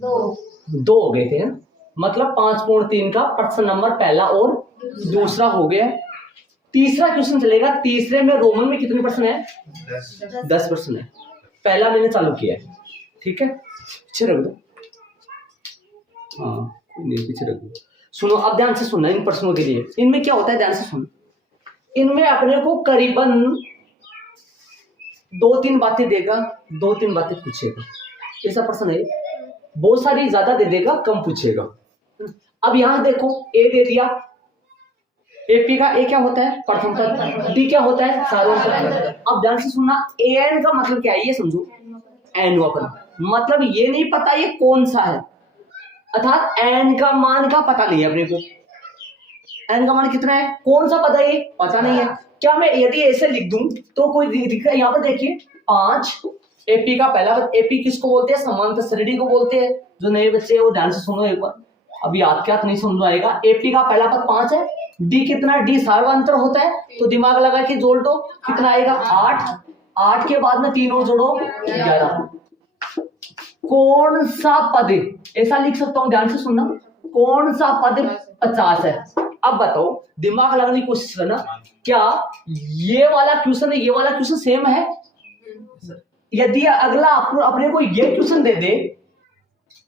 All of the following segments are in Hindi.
दो हो गए थे ना, मतलब 5.3 का प्रश्न नंबर पहला और दूसरा हो गया। तीसरा क्वेश्चन चलेगा। तीसरे में रोमन में कितने प्रश्न है? 10 प्रश्न है। पहला मैंने चालू किया है, ठीक है, पीछे रख दो। हाँ कोई नहीं, पीछे रख दो। सुनो अब ध्यान से सुनना इन प्रश्नों के लिए। इनमें क्या होता है, ध्यान से सुनो। इनमें अपने को करीबन 2-3 बातें देगा, 2-3 बातें पूछेगा। ऐसा प्रश्न है, बहुत सारी ज्यादा दे देगा, कम पूछेगा। अब यहां देखो, ए दे दिया, एपी का ए क्या होता है? प्रथम पद। डी क्या होता है? सार्वभौम पद। अब ध्यान से सुनना, एन का मतलब क्या है ये समझो। एन पद मतलब ये नहीं पता ये कौन सा है, अर्थात एन का मान का पता नहीं है अपने को। एन का मान कितना है, कौन सा पता है ये पता नहीं है। क्या मैं यदि ऐसे लिख दूं तो कोई दिक्कत? यहाँ पर देखिए 5 एपी का पहला पद। एपी किसको बोलते हैं? समांतर श्रेणी को बोलते हैं। जो नए बच्चे हैं वो ध्यान से सुनो एक बार, अभी याद क्या नहीं समझ आएगा। एपी का पहला पद 5 है। डी कितना? डी सार्वंतर होता है, तो दिमाग लगा के जोड़ दो, कितना आएगा? 8। 8 के बाद में 3 और जोड़ो 11। कौन सा पद, ऐसा लिख सकता हूं, ध्यान से सुनना, कौन सा पद 50 है? अब बताओ, दिमाग लगाने की कोशिश करना, क्या ये वाला क्वेश्चन ये वाला क्वेश्चन सेम है? यदि अगला अपने को ये क्वेश्चन दे दे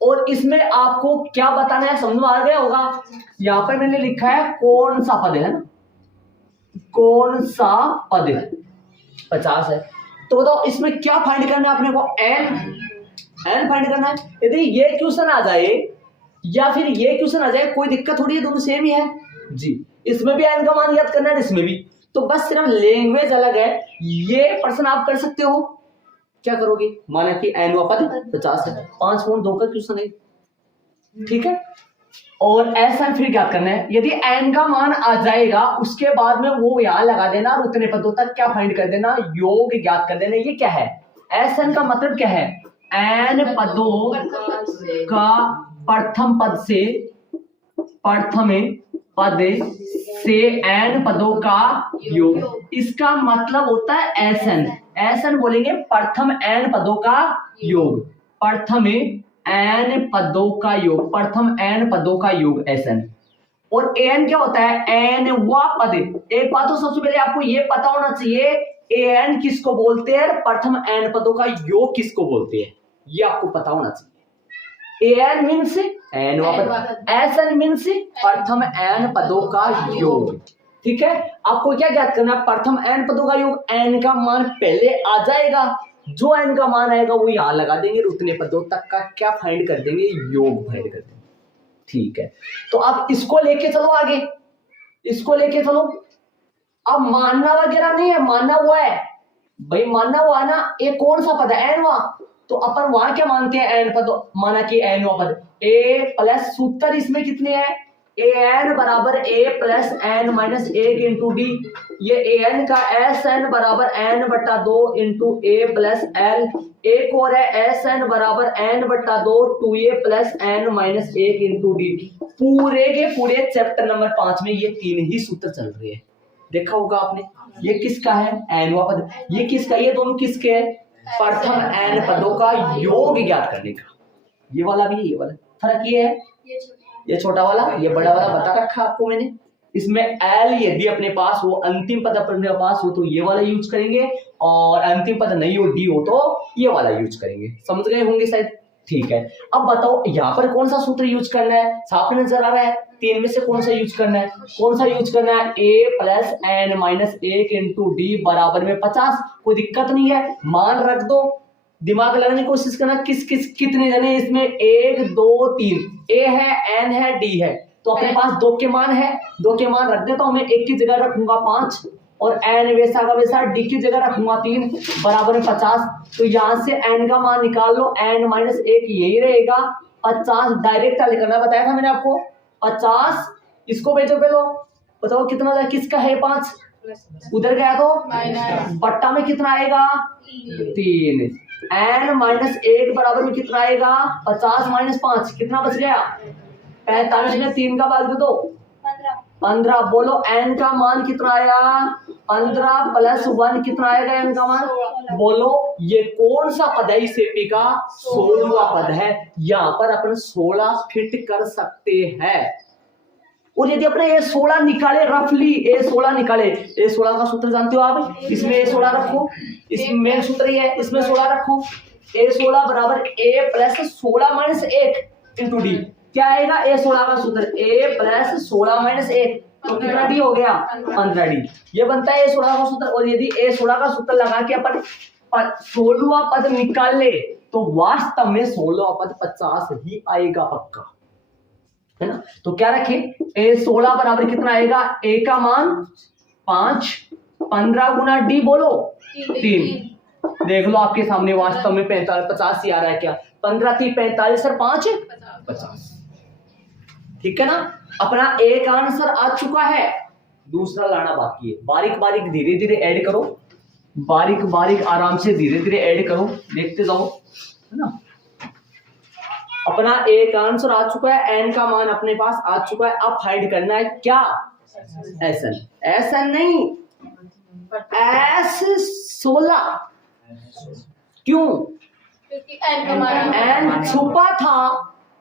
और इसमें आपको क्या बताना है, समझ में आ गया होगा। यहां पर मैंने लिखा है कौन सा पद है ना, कौन सा पद 50 है, तो बताओ इसमें क्या फाइंड करना है अपने को? एन फाइंड करना है। यदि ये क्वेश्चन आ जाए या फिर ये क्वेश्चन आ जाए, कोई दिक्कत थोड़ी है, दोनों सेम ही है जी। इसमें भी एन का मान याद करना है, इसमें भी, तो बस सिर्फ लैंग्वेज अलग है। ये प्रश्न आप कर सकते हो, क्या करोगे? माना कि एन व पद 50 है, 5.2 का क्वेश्चन है, ठीक है। और ऐसा फिर क्या करना है, यदि एन का मान आ जाएगा उसके बाद में वो यहां लगा देना और उतने पदों तक क्या फाइंड कर देना, योग ज्ञात कर देना। ये क्या है? एस एन का मतलब क्या है? एन पदों का प्रथम पद से, प्रथम पद से एन पदों का योग, इसका मतलब होता है एस एन। एस एन बोलेंगे प्रथम एन पदों का योग, प्रथम एन पदों का योग, प्रथम एन पदों का योग एस एन। और एन क्या होता है? एन व पद। एक बात तो सबसे पहले आपको ये पता होना चाहिए, एन किसको बोलते हैं, प्रथम एन पदों का योग किसको बोलते हैं, ये आपको पता होना चाहिए। एन मीन्स एन व पद, एस एन मीन्स प्रथम एन पदों का योग, ठीक है। आपको क्या ज्ञात करना है? प्रथम एन पदों का योग। एन का मान पहले आ जाएगा, जो एन का मान आएगा वो यहां लगा देंगे, उतने पदों तक का क्या फाइंड कर देंगे? योग फाइंड कर देंगे, ठीक है। तो आप इसको लेके चलो आगे, इसको लेके चलो। अब मानना वगैरह नहीं है, मानना हुआ है भाई, मानना हुआ है ना। ये कौन सा पद है? एन वा, तो अपन वहां क्या मानते हैं? एन पद, माना कि एन वा पद। ए प्लस सूत्र इसमें कितने हैं? ए एन बराबर A plus N minus 1 into D. ये ए एन का एस एन बराबर एन बट्टा 2 इंटू ए प्लस एल। एक और है एस एन बराबर एन बट्टा 2 2 A plus N minus 1 into D. पूरे के पूरे चैप्टर नंबर 5 में ये 3 ही सूत्र चल रहे हैं, देखा होगा आपने। ये किसका है? एन वा पद। ये किसका? ये दोनों किसके हैं? प्रथम एन पदों का योग ज्ञात करने का। ये वाला भी, ये वाला फर्क ये है, ये छोटा वाला, ये बड़ा वाला बता रखा आपको मैंने। इसमें एल यदि अपने पास हो, अंतिम पद अपने पास हो तो ये वाला यूज करेंगे, और अंतिम पद नहीं हो, डी हो, तो ये वाला यूज करेंगे। समझ गए होंगे शायद, ठीक है। अब बताओ यहाँ पर कौन सा सूत्र यूज करना है? साफ नजर आ रहा है, 3 में से कौन सा यूज करना है? कौन सा यूज करना है? A plus N minus 1 into D बराबर में 50। कोई दिक्कत नहीं है, मान रख दो, दिमाग लगाने की कोशिश करना। किस किस कितने जने इसमें? 1 2 3, ए है, एन है, डी है, तो अपने पास 2 के मान है, 2 के मान रख देता हूं मैं। 1 की जगह रखूंगा 5 और एन वैसा का वैसा, डी की जगह रखूंगा 3 बराबर में 50। तो यहां से एन का मान निकाल लो, एन माइनस 1 यही रहेगा, 50 डायरेक्ट करना बताया था मैंने आपको। 50 इसको भेजो पे लो, बताओ कितना है, किसका है? 5 उधर गया तो बट्टा में कितना आएगा? 3। एन माइनस 1 बराबर में कितना आएगा? 50 माइनस 5 कितना बच गया? 45 में 3 का भाग दे दो 15। बोलो एन का मान कितना आया? 15 प्लस 1 कितना आएगा n का मान? बोलो ये कौन सा पद है इस एपी का? 16वां पद है। यहाँ पर अपन 16 फिट कर सकते हैं। और यदि अपने A16 निकाले, रफली A16 निकाले, A16 का सूत्र जानते हो आप? इसमें A16 रखो, इसमें मेन सूत्र ही है, इसमें 16 रखो। A16 बराबर A plus 16 minus 1 into D. क्या आएगा? A16 का सूत्र A प्लस 16 माइनस 1, तो कितना डी हो गया? 15 डी। ये बनता है A16 का सूत्र। और यदि A16 का सूत्र लगा के अपन 16वां पद निकाल ले तो वास्तव में 16वां पद 50 ही आएगा पक्का, है ना? तो क्या रखे? A16 बराबर कितना आएगा? A का मान 5, 15 गुना डी बोलो 3। देख लो आपके सामने वास्तव में 50 ही आ रहा है। क्या 15 3 45 और 5 50, ठीक है ना? अपना एक आंसर आ चुका है, दूसरा लाना बाकी है। बारीक बारीक धीरे धीरे ऐड करो, बारीक बारीक आराम से धीरे धीरे ऐड करो, देखते जाओ, है ना? अपना एक आंसर आ चुका है, एन का मान अपने पास आ चुका है। अब फाइंड करना है क्या? एसएन। एसएन नहीं, S16। क्यों? एन छुपा था,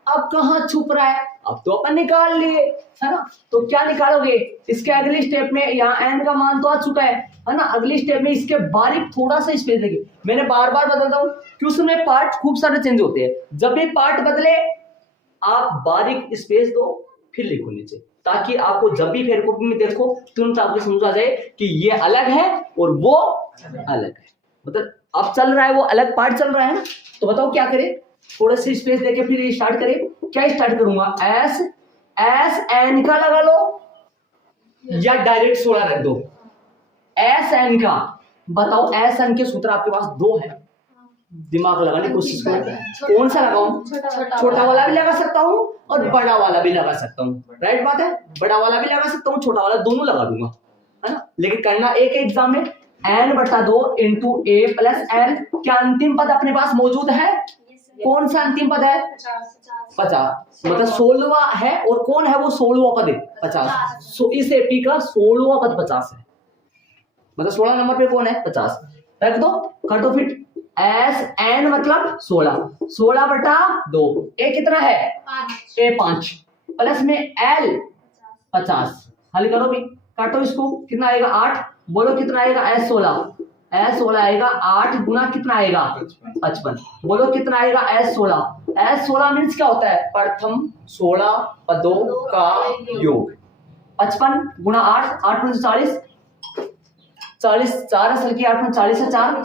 अब कहाँ छुप रहा है? अब तो अपन निकाल लिए, है ना? तो क्या निकालोगे? इसके अगले स्टेप में यहाँ एन का मान तो आ चुका है ना? अगली स्टेप में इसके बारीक थोड़ा सा स्पेस देंगे। मैंने बार बार बदलता हूँ क्योंकि उसमें पार्ट खूब सारे चेंज होते हैं। जब भी पार्ट बदले आप बारीक स्पेस दो, फिर लिखो नीचे, ताकि आपको जब भी फेर कॉपी में देखो तुरंत आपको समझ आ जाए कि ये अलग है और वो अलग है। मतलब अब चल रहा है वो अलग पार्ट चल रहा है ना। तो बताओ क्या करें? थोड़ा सी स्पेस देके फिर ये स्टार्ट करें। क्या स्टार्ट करूंगा? एस एन का लगा लो या डायरेक्ट 16 रख दो? एस एन का बताओ। एस एन के सूत्र आपके पास 2 है, दिमाग लगाने की कोशिश करो। कौन सा लगाऊं? छोटा वाला भी लगा सकता हूं और बड़ा वाला भी लगा सकता हूं, राइट बात है। बड़ा वाला भी लगा सकता हूं, छोटा वाला, दोनों लगा दूंगा, है ना? लेकिन करना एक एग्जाम में n/2 into A plus N. क्या अंतिम पद अपने पास मौजूद है? कौन सा अंतिम पद है? 50। मतलब 16वां है, और कौन है वो 16वां पद है? 50। इस एपी का 16वां पद 50 है। मतलब 16 नंबर पे कौन है? 50। रख दो, कर दो फिट। एस एन मतलब 16/2। ए कितना है? 5। A5 प्लस में एल 50। हल करो भी, काटो इसको, कितना आएगा? 8। बोलो कितना आएगा? S16 आएगा 8 गुना कितना आएगा? 55। बोलो कितना आएगा? S16 मीन्स क्या होता है? प्रथम 16 पदों का योग। 55 गुना 8, 8 में 40, 40 4 असल की 8 में 40 है 4,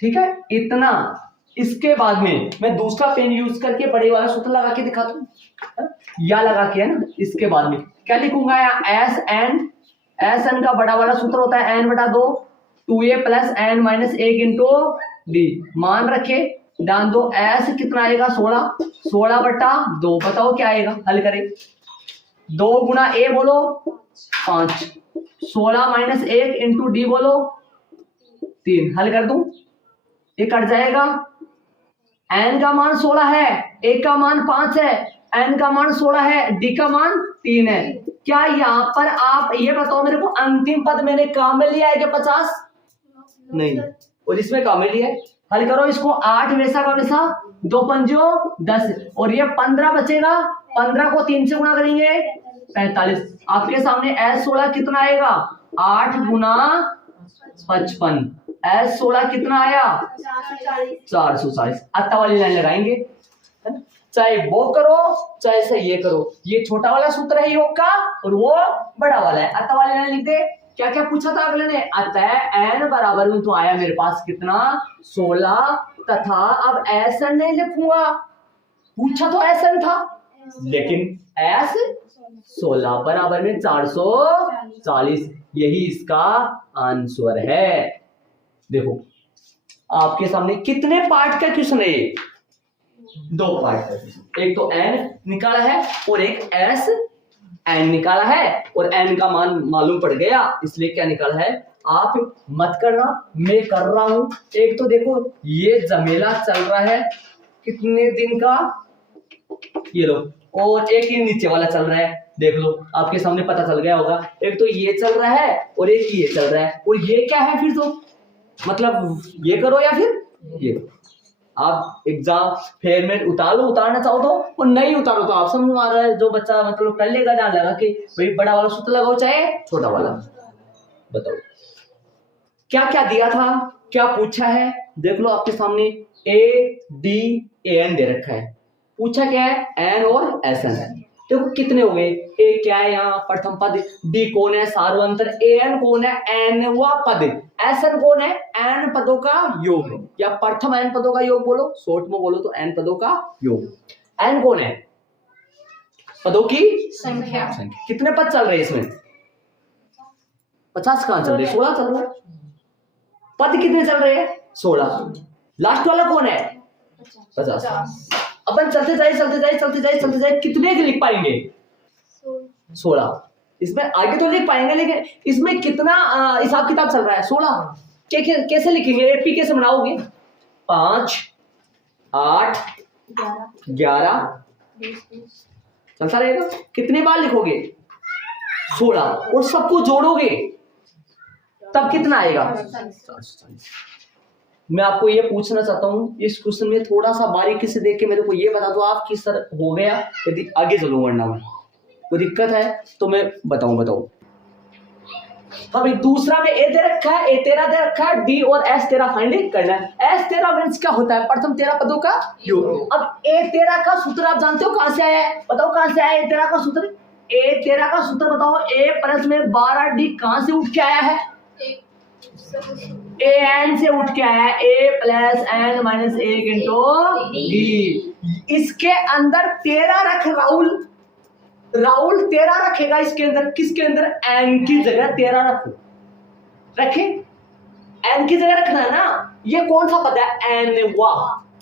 ठीक है? इतना। इसके बाद में मैं दूसरा पेन यूज करके बड़े वाला सूत्र लगा के दिखाता हूं, या लगा के, है ना? इसके बाद में क्या लिखूंगा? एस एन का बड़ा वाला सूत्र होता है n/2 2a plus n minus 1 into D. मान रखे, डाल दो। एस कितना आएगा? 16/2। बताओ क्या आएगा? हल करें। 2 गुना ए बोलो 5, 16 माइनस 1 इंटू डी बोलो 3। हल कर दूं, ये कट जाएगा। n का मान 16 है, a का मान 5 है, n का मान 16 है, d का मान 3 है। क्या यहाँ पर आप ये बताओ मेरे को, अंतिम पद मैंने काम में लिया है क्या? 50 नहीं, और इसमें काम में लिया है। हल करो इसको। 8 वैसा का वैसा, 2 पंजो 10, और ये 15 बचेगा। 15 को 3 से गुणा करेंगे 45। आपके सामने S16 कितना आएगा? 8 गुना 55। S16 कितना आया? 440। अत्ता वाली लाइन लगाएंगे, है ना? चाहे वो करो चाहे से ये करो, ये छोटा वाला सूत्र है योग का और वो बड़ा वाला है। अत्ता वाली लाइन लिख दे। क्या क्या पूछा था अगले ने? अतः n बराबर में तो आया मेरे पास कितना? 16, तथा अब SN नहीं लिखूंगा, पूछा तो SN था, लेकिन S16 बराबर में 440। यही इसका आंसर है। देखो आपके सामने कितने पार्ट का क्वेश्चन है? 2 पार्ट का क्वेश्चन। एक तो n निकाला है और एक SN निकाला है, और n का मान मालूम पड़ गया, इसलिए क्या निकाला है? आप मत करना, मैं कर रहा हूं। एक तो देखो ये झमेला चल रहा है कितने दिन का, ये लो, और एक ही नीचे वाला चल रहा है। देख लो आपके सामने पता चल गया होगा, एक तो ये चल रहा है और एक ये चल रहा है, और ये क्या है फिर, तो मतलब ये करो या फिर ये करो। आप एग्जाम फेयर में उतारना चाहो तो, और नहीं उतारो तो आप समझ में आ रहा है, जो बच्चा मतलब कर लेगा जान लगा कि भाई बड़ा वाला सूत्र लगाओ चाहे छोटा वाला। बताओ क्या क्या दिया था, क्या पूछा है, देख लो आपके सामने ए डी ए एन दे रखा है, पूछा क्या है एन और एस एन है। देखो कितने हो गए, ए क्या है यहाँ प्रथम पद, डी कौन है सार्वंतर, ए एन कौन है एनवा पद, एस एन कौन है एन पदों का योग, या प्रथम एन पदों का योग बोलो, शॉर्ट में बोलो तो एन पदों का योग। एन कौन है पदों की संख्या। कितने पद चल रहे हैं इसमें, 50 कहां चल रहे, 16 चल रहे, पद कितने चल रहे हैं 16, लास्ट वाला कौन है 50। अपन चलते जाए कितने के लिख पाएंगे 16, इसमें आगे तो लिख पाएंगे, लेकिन इसमें कितना हिसाब किताब चल रहा है 16, कैसे लिखेंगे, एपी कैसे बनाओगे, 5 8 11 चलता रहेगा, कितने बार लिखोगे 16, और सबको जोड़ोगे तब कितना आएगा 440। मैं आपको ये पूछना चाहता हूं, इस क्वेश्चन में थोड़ा सा बारीकी से देख के मेरे को ये बता दो आप किस तरह हो गया, यदि आगे चलो वरना में कोई दिक्कत है तो मैं बताऊं। अभी दूसरा में ए दे रखा है, ए 13 दे रखा है, डी और एस 13 फाइंड करना है। एस 13 मींस क्या होता है, प्रथम 13 पदों का योग। अब ए 13 का सूत्र आप जानते हो कहां से आया है, बताओ कहां से आया ए 13 का सूत्र, ए 13 का सूत्र बताओ, ए प्लस में 12 डी कहां से उठ के आया है, ए एन से उठ के आया, A plus N minus 1 into D. इसके अंदर 13 रख राहुल 13 रखेगा इसके अंदर, किसके अंदर एन की जगह 13 रखो, रखे एन की जगह रखना है ना, ये कौन सा पद है एन वा,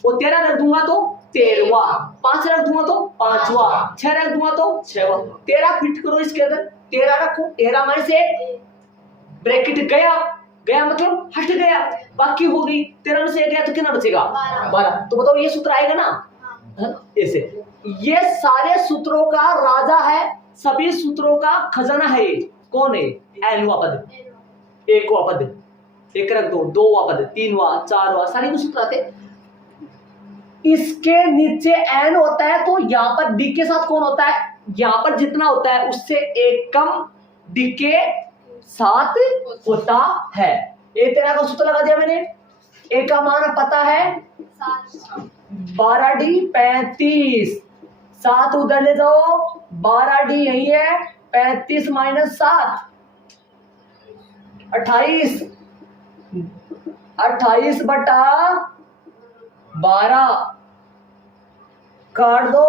वो 13 रख दूंगा तो 13वां, 5 रख दूंगा तो 5वां, 6 रख दूंगा तो 6वां, 13 फिट करो इसके अंदर, 13 रखो, 13 माइनस 1 ब्रैकेट गया मतलब हट गया, बाकी हो गई 13 में से 1 गया तो कितना बचेगा 12। तो बताओ ये सूत्र आएगा ना ऐसे, ये सारे सूत्रों का राजा है, सभी सूत्रों का खजाना है, ये कौन है एनवा पद, एकवा पद, एक रख दो, 2वां पद, 3वां 4वां, सारे कुछ सूत्र आते। इसके नीचे एन होता है तो यहां पर डी के साथ कौन होता है, यहां पर जितना होता है उससे एक कम डी के साथ होता है। ए 13 का सूत्र लगा दिया मैंने, ए का मान पता है 12 डी 35, 7 उधर ले जाओ, 12 डी यही है, 35 माइनस 7 28, 28 बटा 12 काट दो,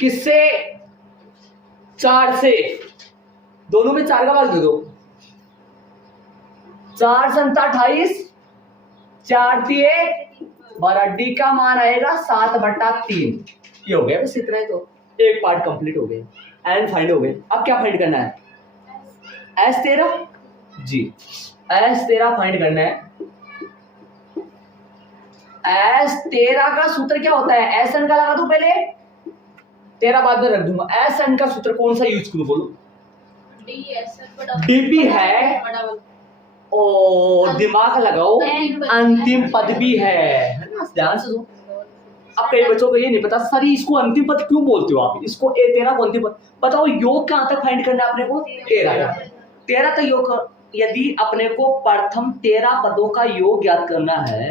किससे 4 से, दोनों में 4 का भाग दे दो, 4 संता 28, 4 दिए 12, डी का मान आएगा 7 बटा 3। ये हो गया बस इतना ही, तो एक पार्ट कंप्लीट हो गया, एन फाइंड हो गए। अब क्या फाइंड करना है, एस 13 जी, एस 13 फाइंड करना है। एस 13 का सूत्र क्या होता है, एस एन का लगा दो पहले, 13 बाद में रख दूंगा। एस एन का सूत्र कौन सा यूज करूं बोलो, डी भी है और दिमाग लगाओ अंतिम पद भी है ना, ध्यान से दो। अब कई बच्चों को ये नहीं पता सर इसको अंतिम पद क्यों बोलते हो आप, इसको ए 13 को अंतिम पद, बताओ योग कहां तक फाइंड करना है अपने को 13 तो योग, यदि अपने को प्रथम 13 पदों का योग याद करना है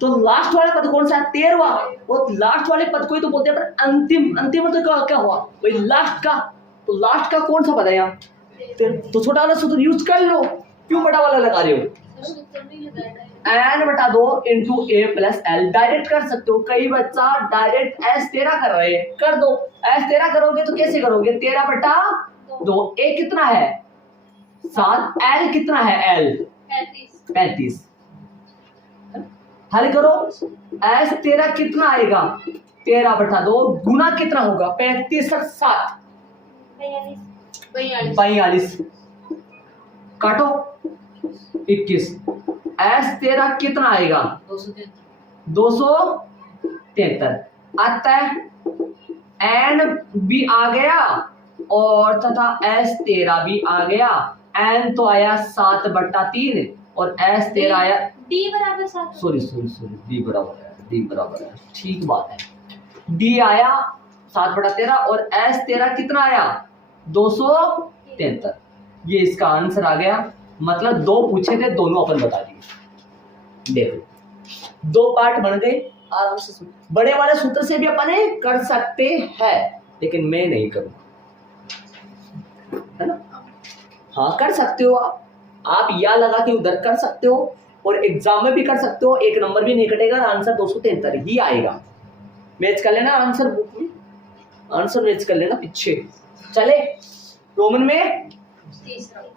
तो लास्ट वाले पद कौन सा है 13वां, वो लास्ट वाले पद को ही तो बोलते हैं, अंतिम तो क्या हुआ भाई लास्ट का, तो लास्ट का कौन सा पद है यहाँ, तो छोटा वाला सूत्र यूज कर लो, क्यों बड़ा वाला लगा रहे हो, एन बटा 2 into A plus L, direct कर सकते हो, कई बच्चा डायरेक्ट एस 13 कर रहे हैं, कर दो, एस 13 करोगे तो कैसे करोगे 13 बटा 2, ए कितना है 7, एल कितना है एल 35, हल करो, एस 13 कितना आएगा 13 बटा 2 गुना कितना होगा 35 और 7 42, काटो 21, एस 13 कितना आएगा 273 आता है, एन भी आ गया और तथा S13 भी आ गया। एन तो आया 7/3 और S13 आया डी बराबर 7। सॉरी डी बराबर है, ठीक बात है। डी आया 7/13 और S13 कितना आया 273। ये इसका आंसर आ गया। मतलब 2 पूछे थे, दोनों अपन बता दिए। देखो 2 पार्ट बन गए, आराम से सुन। बड़े वाले सूत्र से भी अपन कर सकते हैं, लेकिन मैं नहीं करूंगा, है ना। हाँ कर सकते हो आप या लगा के उधर कर सकते हो और एग्जाम में भी कर सकते हो। 1 नंबर भी नहीं कटेगा, आंसर 273 ही आएगा। मैच कर लेना आंसर बुक में, आंसर मैच कर लेना पीछे। चले रोमन में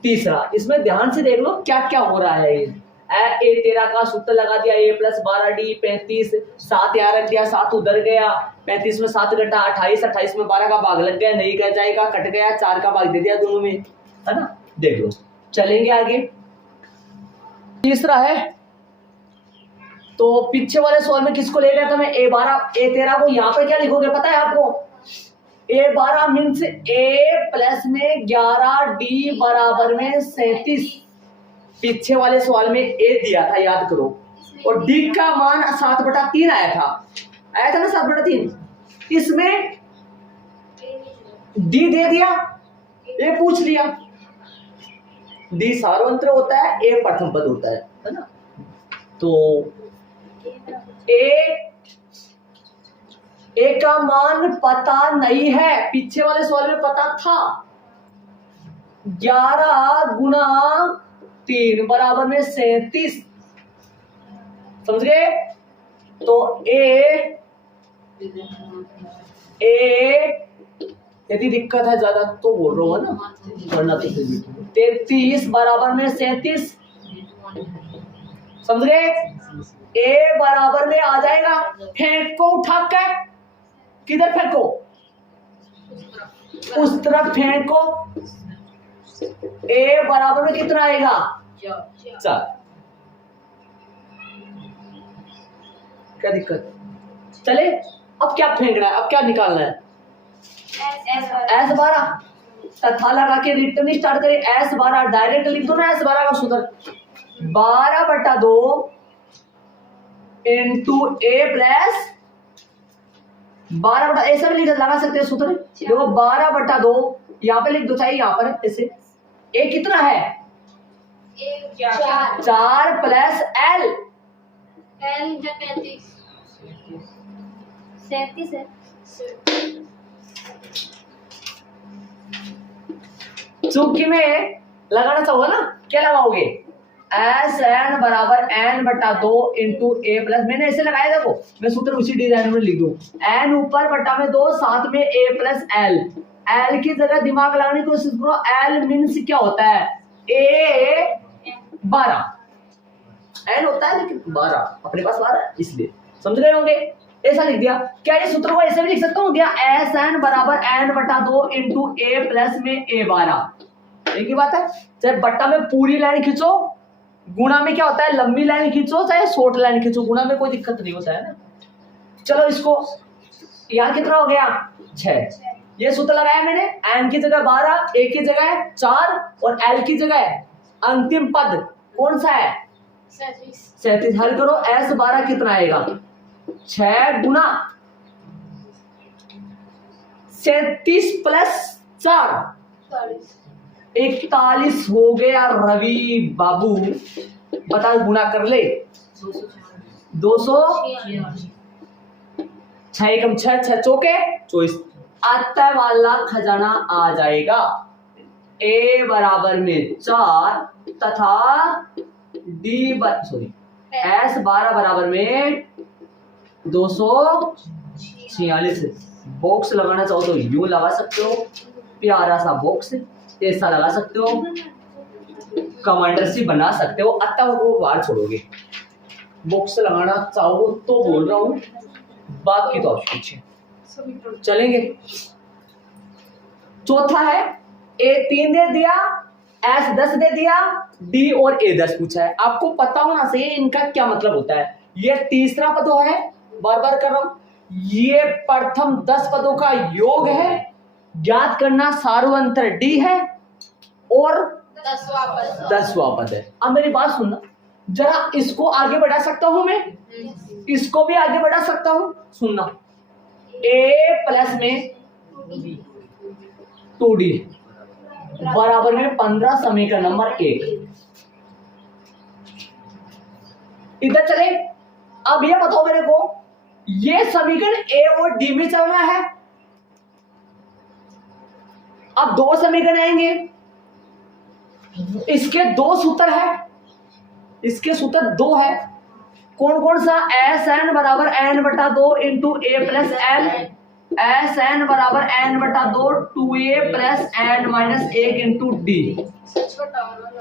तीसरा, इसमें ध्यान से देख लो क्या क्या हो रहा है। A13 का सूत्र लगा दिया, A + 12D 35, 7 यहाँ रख दिया, 7 उधर गया, 35 में 7 घटा 28, 28 में 12 का भाग लग गया, नहीं कह जाएगा, कट गया, 4 का भाग दे दिया दोनों में, है ना। देख लो चलेंगे आगे। तीसरा है तो पीछे वाले सवाल में किसको ले गया था मैं, A13 को। यहाँ पर क्या लिखोगे पता है आपको, A12 मीन्स A प्लस में 11D बराबर में 37। पीछे वाले सवाल में A दिया था, याद करो, और D का मान 7/3 आया था ना 7/3। इसमें D दे दिया, A पूछ लिया। D सार्वत्र होता है, A प्रथम पद होता है ना। तो A का मान पता नहीं है, पीछे वाले सवाल में पता था। 11 गुना 3 बराबर में 37, समझ गए। तो A यदि दिक्कत है ज्यादा तो बोल रहा हूँ ना, वरना तो 33 बराबर में 37, समझ गए। A बराबर में आ जाएगा, फेंको उठा के, किधर फेंको, उस तरफ फेंको। A बराबर में कितना आएगा 4। क्या दिक्कत, चले। अब क्या फेंकना है, अब क्या निकालना है, S12 तथा लगा के रिटर्न स्टार्ट करें। S12 डायरेक्ट लिख दो ना, S12 का सूत्र 12/2 इंटू A प्लस 12 ऐसा भी लगा सकते हैं सूत्र। देखो 12/2 यहाँ पे लिख दो, चाहिए यहाँ पर ऐसे। A कितना है 4 प्लस L 37 है। चूंकि में लगाना चाहोगे ना, क्या लगाओगे, Sn बराबर n/2 इंटू A प्लस, मैंने ऐसे लगाया, देखो मैं सूत्र उसी डिजाइन में लिख दूं, n ऊपर बटा में 2, साथ में A प्लस L। L की जगह दिमाग लगाने की कोशिश करो। L मीन्स क्या होता है, A 12, n होता है लेकिन 12 अपने पास 12 है, इसलिए समझ रहे होंगे। ऐसा लिख दिया। क्या ये सूत्र को ऐसे भी लिख सकता हूँ, दिया Sn बराबर n/2 इंटू A प्लस में A 12। एक ही बात है, चाहे बट्टा में पूरी लाइन खींचो, गुणा में क्या होता है लंबी लाइन खींचो, चाहे शॉर्ट लाइन खींचो, गुणा में कोई दिक्कत नहीं होता है ना। चलो इसको, यहाँ कितना हो गया 6। ये सूत्र लगाया मैंने, n की जगह 12, A की जगह 4 और L की जगह अंतिम पद कौन सा है 37। हल करो, S12 कितना आएगा 6 गुना 37 प्लस 4 41 हो गया। रवि बाबू बता, गुना कर ले 200, 6 एकम 6, 6 चौके 24। आता वाला खजाना आ जाएगा। A बराबर में 4 तथा S12 बराबर में 246। बॉक्स लगाना चाहो तो यूं लगा सकते हो, प्यारा सा बॉक्स ऐसा लगा सकते हो, कमांडर सी बना सकते हो। अत्ता वो बाहर छोड़ोगे, बॉक्स लगाना चाहो तो बोल रहा हूं, बाकी तो आप पीछे चलेंगे। चौथा है A3 दे दिया, S10 दे दिया, D और A10 पूछा है। आपको पता होना चाहिए इनका क्या मतलब होता है। ये तीसरा पद है, बार बार कर रहा हूं, ये प्रथम 10 पदों का योग है, ज्ञात करना सार्वंतर डी है और 10वां पद है। अब मेरी बात सुनना, जरा इसको आगे बढ़ा सकता हूं मैं, इसको भी आगे बढ़ा सकता हूं। सुनना, a प्लस में 2d बराबर में 15 समीकरण नंबर 1। इधर चले। अब ये बताओ मेरे को, ये समीकरण ए और डी में चल रहा है। अब दो समीकरण आएंगे, इसके दो सूत्र है, इसके सूत्र दो है। कौन कौन सा? एस एन बराबर एन बटा 2 into A plus L, S N बराबर एन बटा 2 2a plus N minus 1 into D.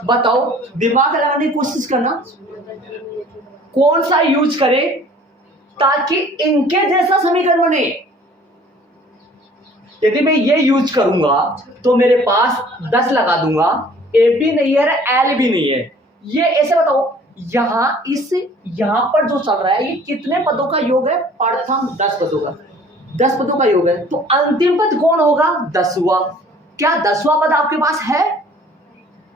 बताओ, दिमाग लगाने की कोशिश करना, कौन सा यूज करें ताकि इनके जैसा समीकरण बने। यदि मैं ये यूज करूंगा तो मेरे पास 10 लगा दूंगा, ए भी नहीं है एल भी नहीं है। ये ऐसे बताओ, यहां पर जो चल रहा है ये कितने पदों का योग है? प्रथम 10 पदों का, 10 पदों का योग है। तो अंतिम पद कौन होगा? 10वां। क्या 10वां पद आपके पास है?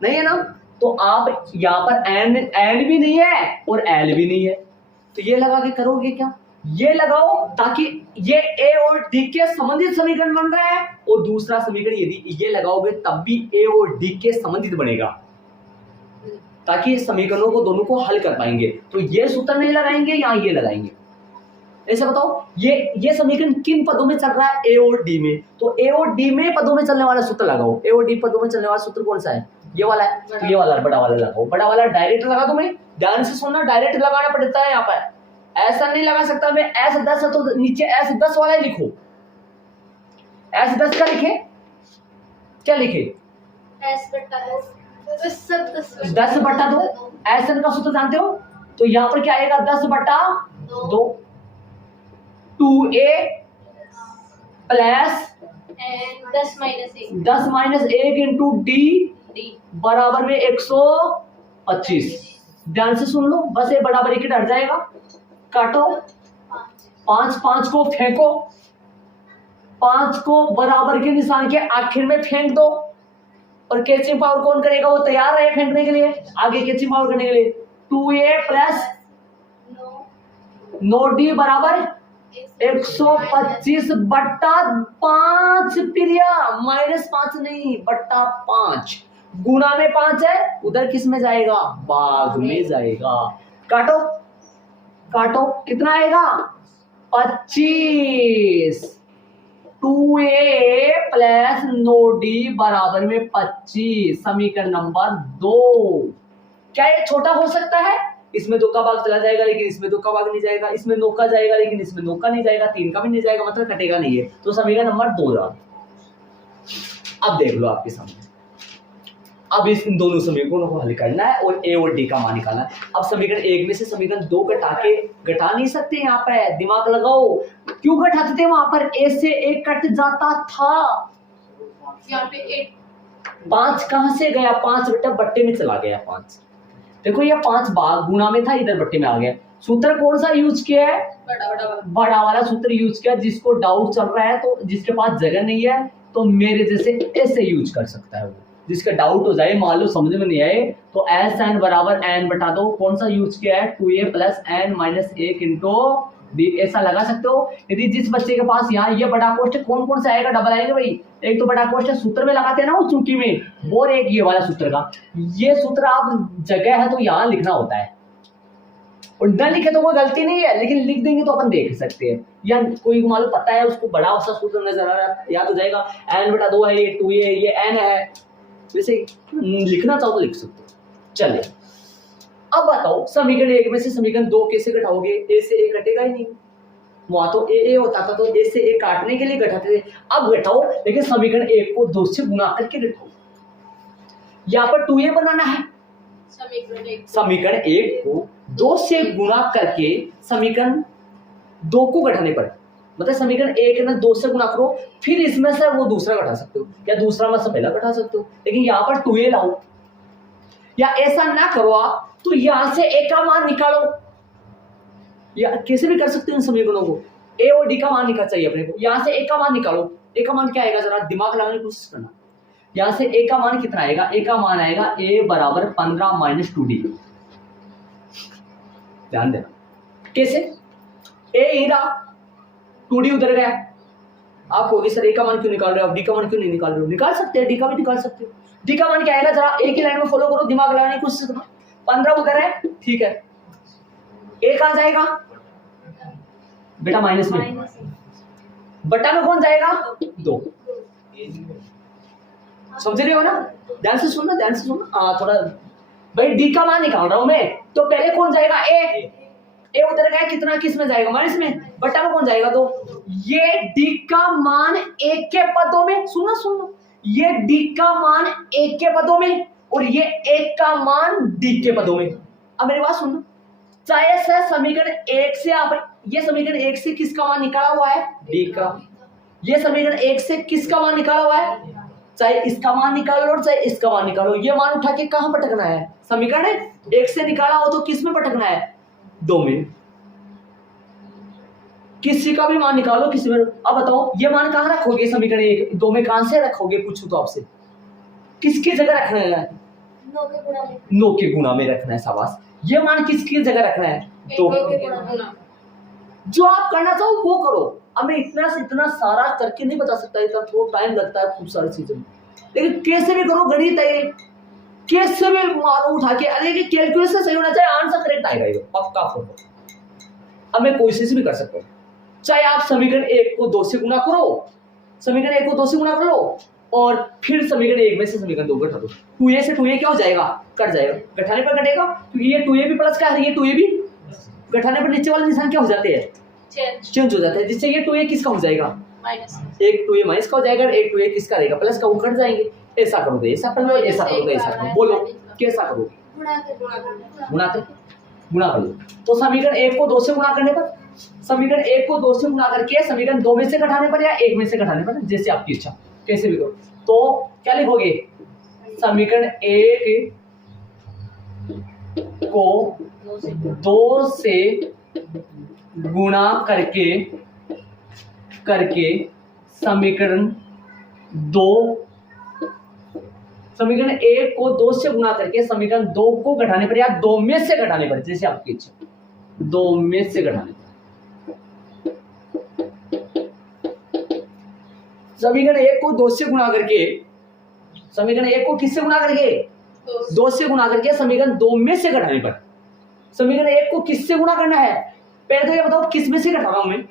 नहीं है ना? तो आप यहां पर एन भी नहीं है और एल भी नहीं है, तो ये लगा के करोगे क्या? ये लगाओ ताकि ये ए और डी के संबंधित समीकरण बन रहा है, और दूसरा समीकरण यदि ये लगाओगे तब भी ए और डी के संबंधित बनेगा, ताकि समीकरणों को दोनों को हल कर पाएंगे। तो ये सूत्र नहीं लगाएंगे, यहां ये लगाएंगे। ऐसे बताओ, ये समीकरण किन पदों में चल रहा है? ए और डी में। तो ए और डी में पदों में चलने वाला सूत्र लगाओ। ए और डी पदों में चलने वाला सूत्र कौन सा है? ये वाला है। तो ये वाला बड़ा वाला लगाओ। बड़ा वाला डायरेक्ट लगा दो। मैं ध्यान से सुनना, डायरेक्ट लगाना पड़ता है। यहाँ पर ऐसा नहीं लगा सकता मैं, S10 है तो नीचे S10 वाला ही लिखो। S10 का लिखे, क्या लिखे? 10 बटा 2। SN का सूत्र जानते हो? तो यहाँ पर क्या आएगा? 10 बटा 2 2a plus 10 minus 1 into D बराबर में 125। ध्यान से सुन लो, बस ये बराबर एक हट जाएगा। काटो, 5 को फेंको, 5 को बराबर के निशान के आखिर में फेंक दो, और कैचिंग पावर कौन करेगा? वो तैयार है फेंकने के लिए, आगे कैचिंग पावर करने के लिए। 2a प्लस 9d बराबर 125 बट्टा 5 प्रिया, -5 नहीं, बट्टा 5। गुणा में 5 है, उधर किस में जाएगा? भाग में जाएगा। काटो काटो, कितना आएगा? 25। 2a प्लस 9d बराबर में 25, समीकरण नंबर 2। क्या ये छोटा हो सकता है? इसमें 2 का भाग चला जाएगा, लेकिन इसमें 2 का भाग नहीं जाएगा। इसमें 9 का जाएगा, लेकिन इसमें 9 का नहीं जाएगा। 3 का भी नहीं जाएगा, मतलब कटेगा नहीं है। तो समीकरण नंबर 2 रहा। अब देख लो आपके सामने, अब इन दोनों समीकरणों को हल करना है और ए और डी का मान निकालना है। अब समीकरण 1 में से समीकरण 2 घटा नहीं सकते। यहाँ पे दिमाग लगाओ, क्यों घटाते थे? वहां पर ए से 1 कट जाता था, यहाँ पे 5 कहां से गया? 5 बेटा बट्टे में चला गया। 5 देखो, ये 5 भाग गुणा में था, इधर बट्टे में आ गया। सूत्र कौन सा यूज किया है? बड़ा वाला सूत्र यूज किया। जिसको डाउट चल रहा है, तो जिसके पास जगह नहीं है, तो मेरे जैसे ऐसे यूज कर सकता है वो। जिसका डाउट हो जाए, मान लो समझ में नहीं आए, तो एस एन बराबर एन बटा 2 कौन सा यूज किया है? 2a plus N minus 1 into D, ऐसा लगा सकते हो। यदि जिस बच्चे के पास यहाँ ये बड़ा कोष्ठक कौन कौन सा आएगा? डबल आएगा भाई। एक तो बड़ा कोष्ठक सूत्र में लगाते हैं ना वो चूंकि में, और एक ये वाला सूत्र का। ये सूत्र आप जगह है तो यहाँ लिखना होता है, और न लिखे तो कोई गलती नहीं है, लेकिन लिख देंगे तो अपन देख सकते हैं। या कोई मालूम पता है उसको बड़ा सा सूत्र नजर आ रहा है, याद हो जाएगा। एन बटा 2 है, ये 2a, ये एन है। वैसे लिखना चाहो तो लिख सकते हो। चलिए, अब बताओ, समीकरण 1 में से समीकरण 2 कैसे घटाओगे? ए से ए कटेगा ही नहीं। वहां तो ए होता था, तो ए से ए काटने के लिए घटाते थे। अब घटाओ, लेकिन समीकरण 1 को 2 से गुणा करके घटाओ। यहाँ पर 2a बनाना है, समीकरण 1 को 2 से गुणा करके समीकरण 2 को घटाने पर, मतलब समीकरण 1 में 2 से गुणा करो, फिर इसमें से वो दूसरा घटा सकते हो, या दूसरा में से पहला घटा सकते हो। लेकिन यहाँ पर 2a लाओ, या ऐसा ना करो आप, तो यहां से a का मान निकालो, या कैसे भी कर सकते हो इन समीकरणों को। ए और डी का मान निकाल चाहिए अपने को। यहाँ से ए का मान निकालो, ए का मान क्या आएगा, जरा दिमाग लगाने की कोशिश करना। यहाँ से ए का मान कितना आएगा, ए का मान आएगा ए बराबर 15 माइनस 2D। ध्यान देना कैसे, ए इधर 2D उधर गया। आप कहोगे सर ए का मान क्यों निकाल रहे हो, अब डी का मान क्यों नहीं निकाल रहे हो? निकाल सकते हैं, डी का भी निकाल सकते हो। डी का मान क्या आएगा, जरा एक ही लाइन में फॉलो करो, दिमाग लगाने की कोशिश करो। 15 उधर है, ठीक है, ए कहां जाएगा बेटा, माइनस में, बटा में कौन जाएगा, 2। समझ रहे हो ना, ध्यान से सुनना, ध्यान से सुनना। थोड़ा भाई डी का मान निकाल रहा हूं मैं, तो पहले कौन जाएगा, ए उधर गया, कितना किस में जाएगा, माइनस में, बटा में कौन जाएगा, 2। ये डी का मान एक के पदों में, सुनना सुनना, ये डी का मान एक के पदों में और ये एक का मान डी के पदों में। अब मेरी बात सुनना, चाहे सर समीकरण 1 से आप, ये समीकरण 1 से किसका मान निकाला हुआ है, डी का। ये समीकरण 1 से किसका मान निकाला हुआ है, चाहे इसका मान निकालो और चाहे इसका मान निकालो, ये मान उठा के कहां पटकना है, समीकरण 1 से निकाला हो तो किस में पटकना है, 2 में। किसी का भी मान निकालो, किसी में। अब बताओ ये मान कहां रखोगे, समीकरण 1 2 में कहां से रखोगे, पूछूं तो आपसे, किसकी जगह रखना है, 9 के गुणा में रखना है, शाबाश। ये मान किसकी जगह रखना है, 2 के गुणा। जो आप करना चाहो वो करो। अब मैं इतना सारा करके नहीं बता सकता, इतना थोड़ा टाइम लगता है खूब सारी चीजें, लेकिन कैसे भी करो, गणित है कैसे भी मारो उठा के, अरे कैलकुलेशन सही होना चाहिए, आंसर करेक्ट आएगा ये पक्का फोटो। अब मैं कोशिश भी कर सकता हूँ, चाहे आप समीकरण 1 को 2 से गुणा करो, समीकरण 1 को 2 से गुणा कर लो और फिर समीकरण 1 में से समीकरण 2 घटा दो, 2a से 2a क्या हो जाएगा, कट जाएगा, घटाने पर कटेगा, क्योंकि ये 2a भी प्लस का है, ये 2a भी, घटाने पर नीचे वाले निशान क्या हो जाते हैं, चेंज हो जाता है, जिससे ये 2a किसका हो जाएगा, माइनस, एक 2a माइनस का हो जाएगा, एक 2a किसका रहेगा, प्लस का, वो कट जाएंगे। ऐसा करो तो ऐसा कर लो, ऐसा करो तो ऐसा करो, बोलो कैसा करोगे, गुणा कर लो। तो समीकरण 1 को 2 से गुणा करने पर, समीकरण 1 को 2 से गुणा करके समीकरण 2 में से घटाने पर या 1 में से घटाने पर, जैसे आपकी इच्छा, कैसे भी करो। तो क्या लिखोगे, समीकरण 1 को 2 से गुणा करके समीकरण 1 को 2 से गुणा करके समीकरण 2 को घटाने पर या 2 में से घटाने पर, जैसे आपकी इच्छा, 2 में से घटाने पर, समीकरण 1 को 2 से गुणा करके, समीकरण 1 को किससे गुणा करके, 2 से गुणा करके समीकरण 2 में से घटाने पर, समीकरण 1 को किससे गुणा करना है, पहले तो ये बताओ किस में से घटा रहा हूं मैं,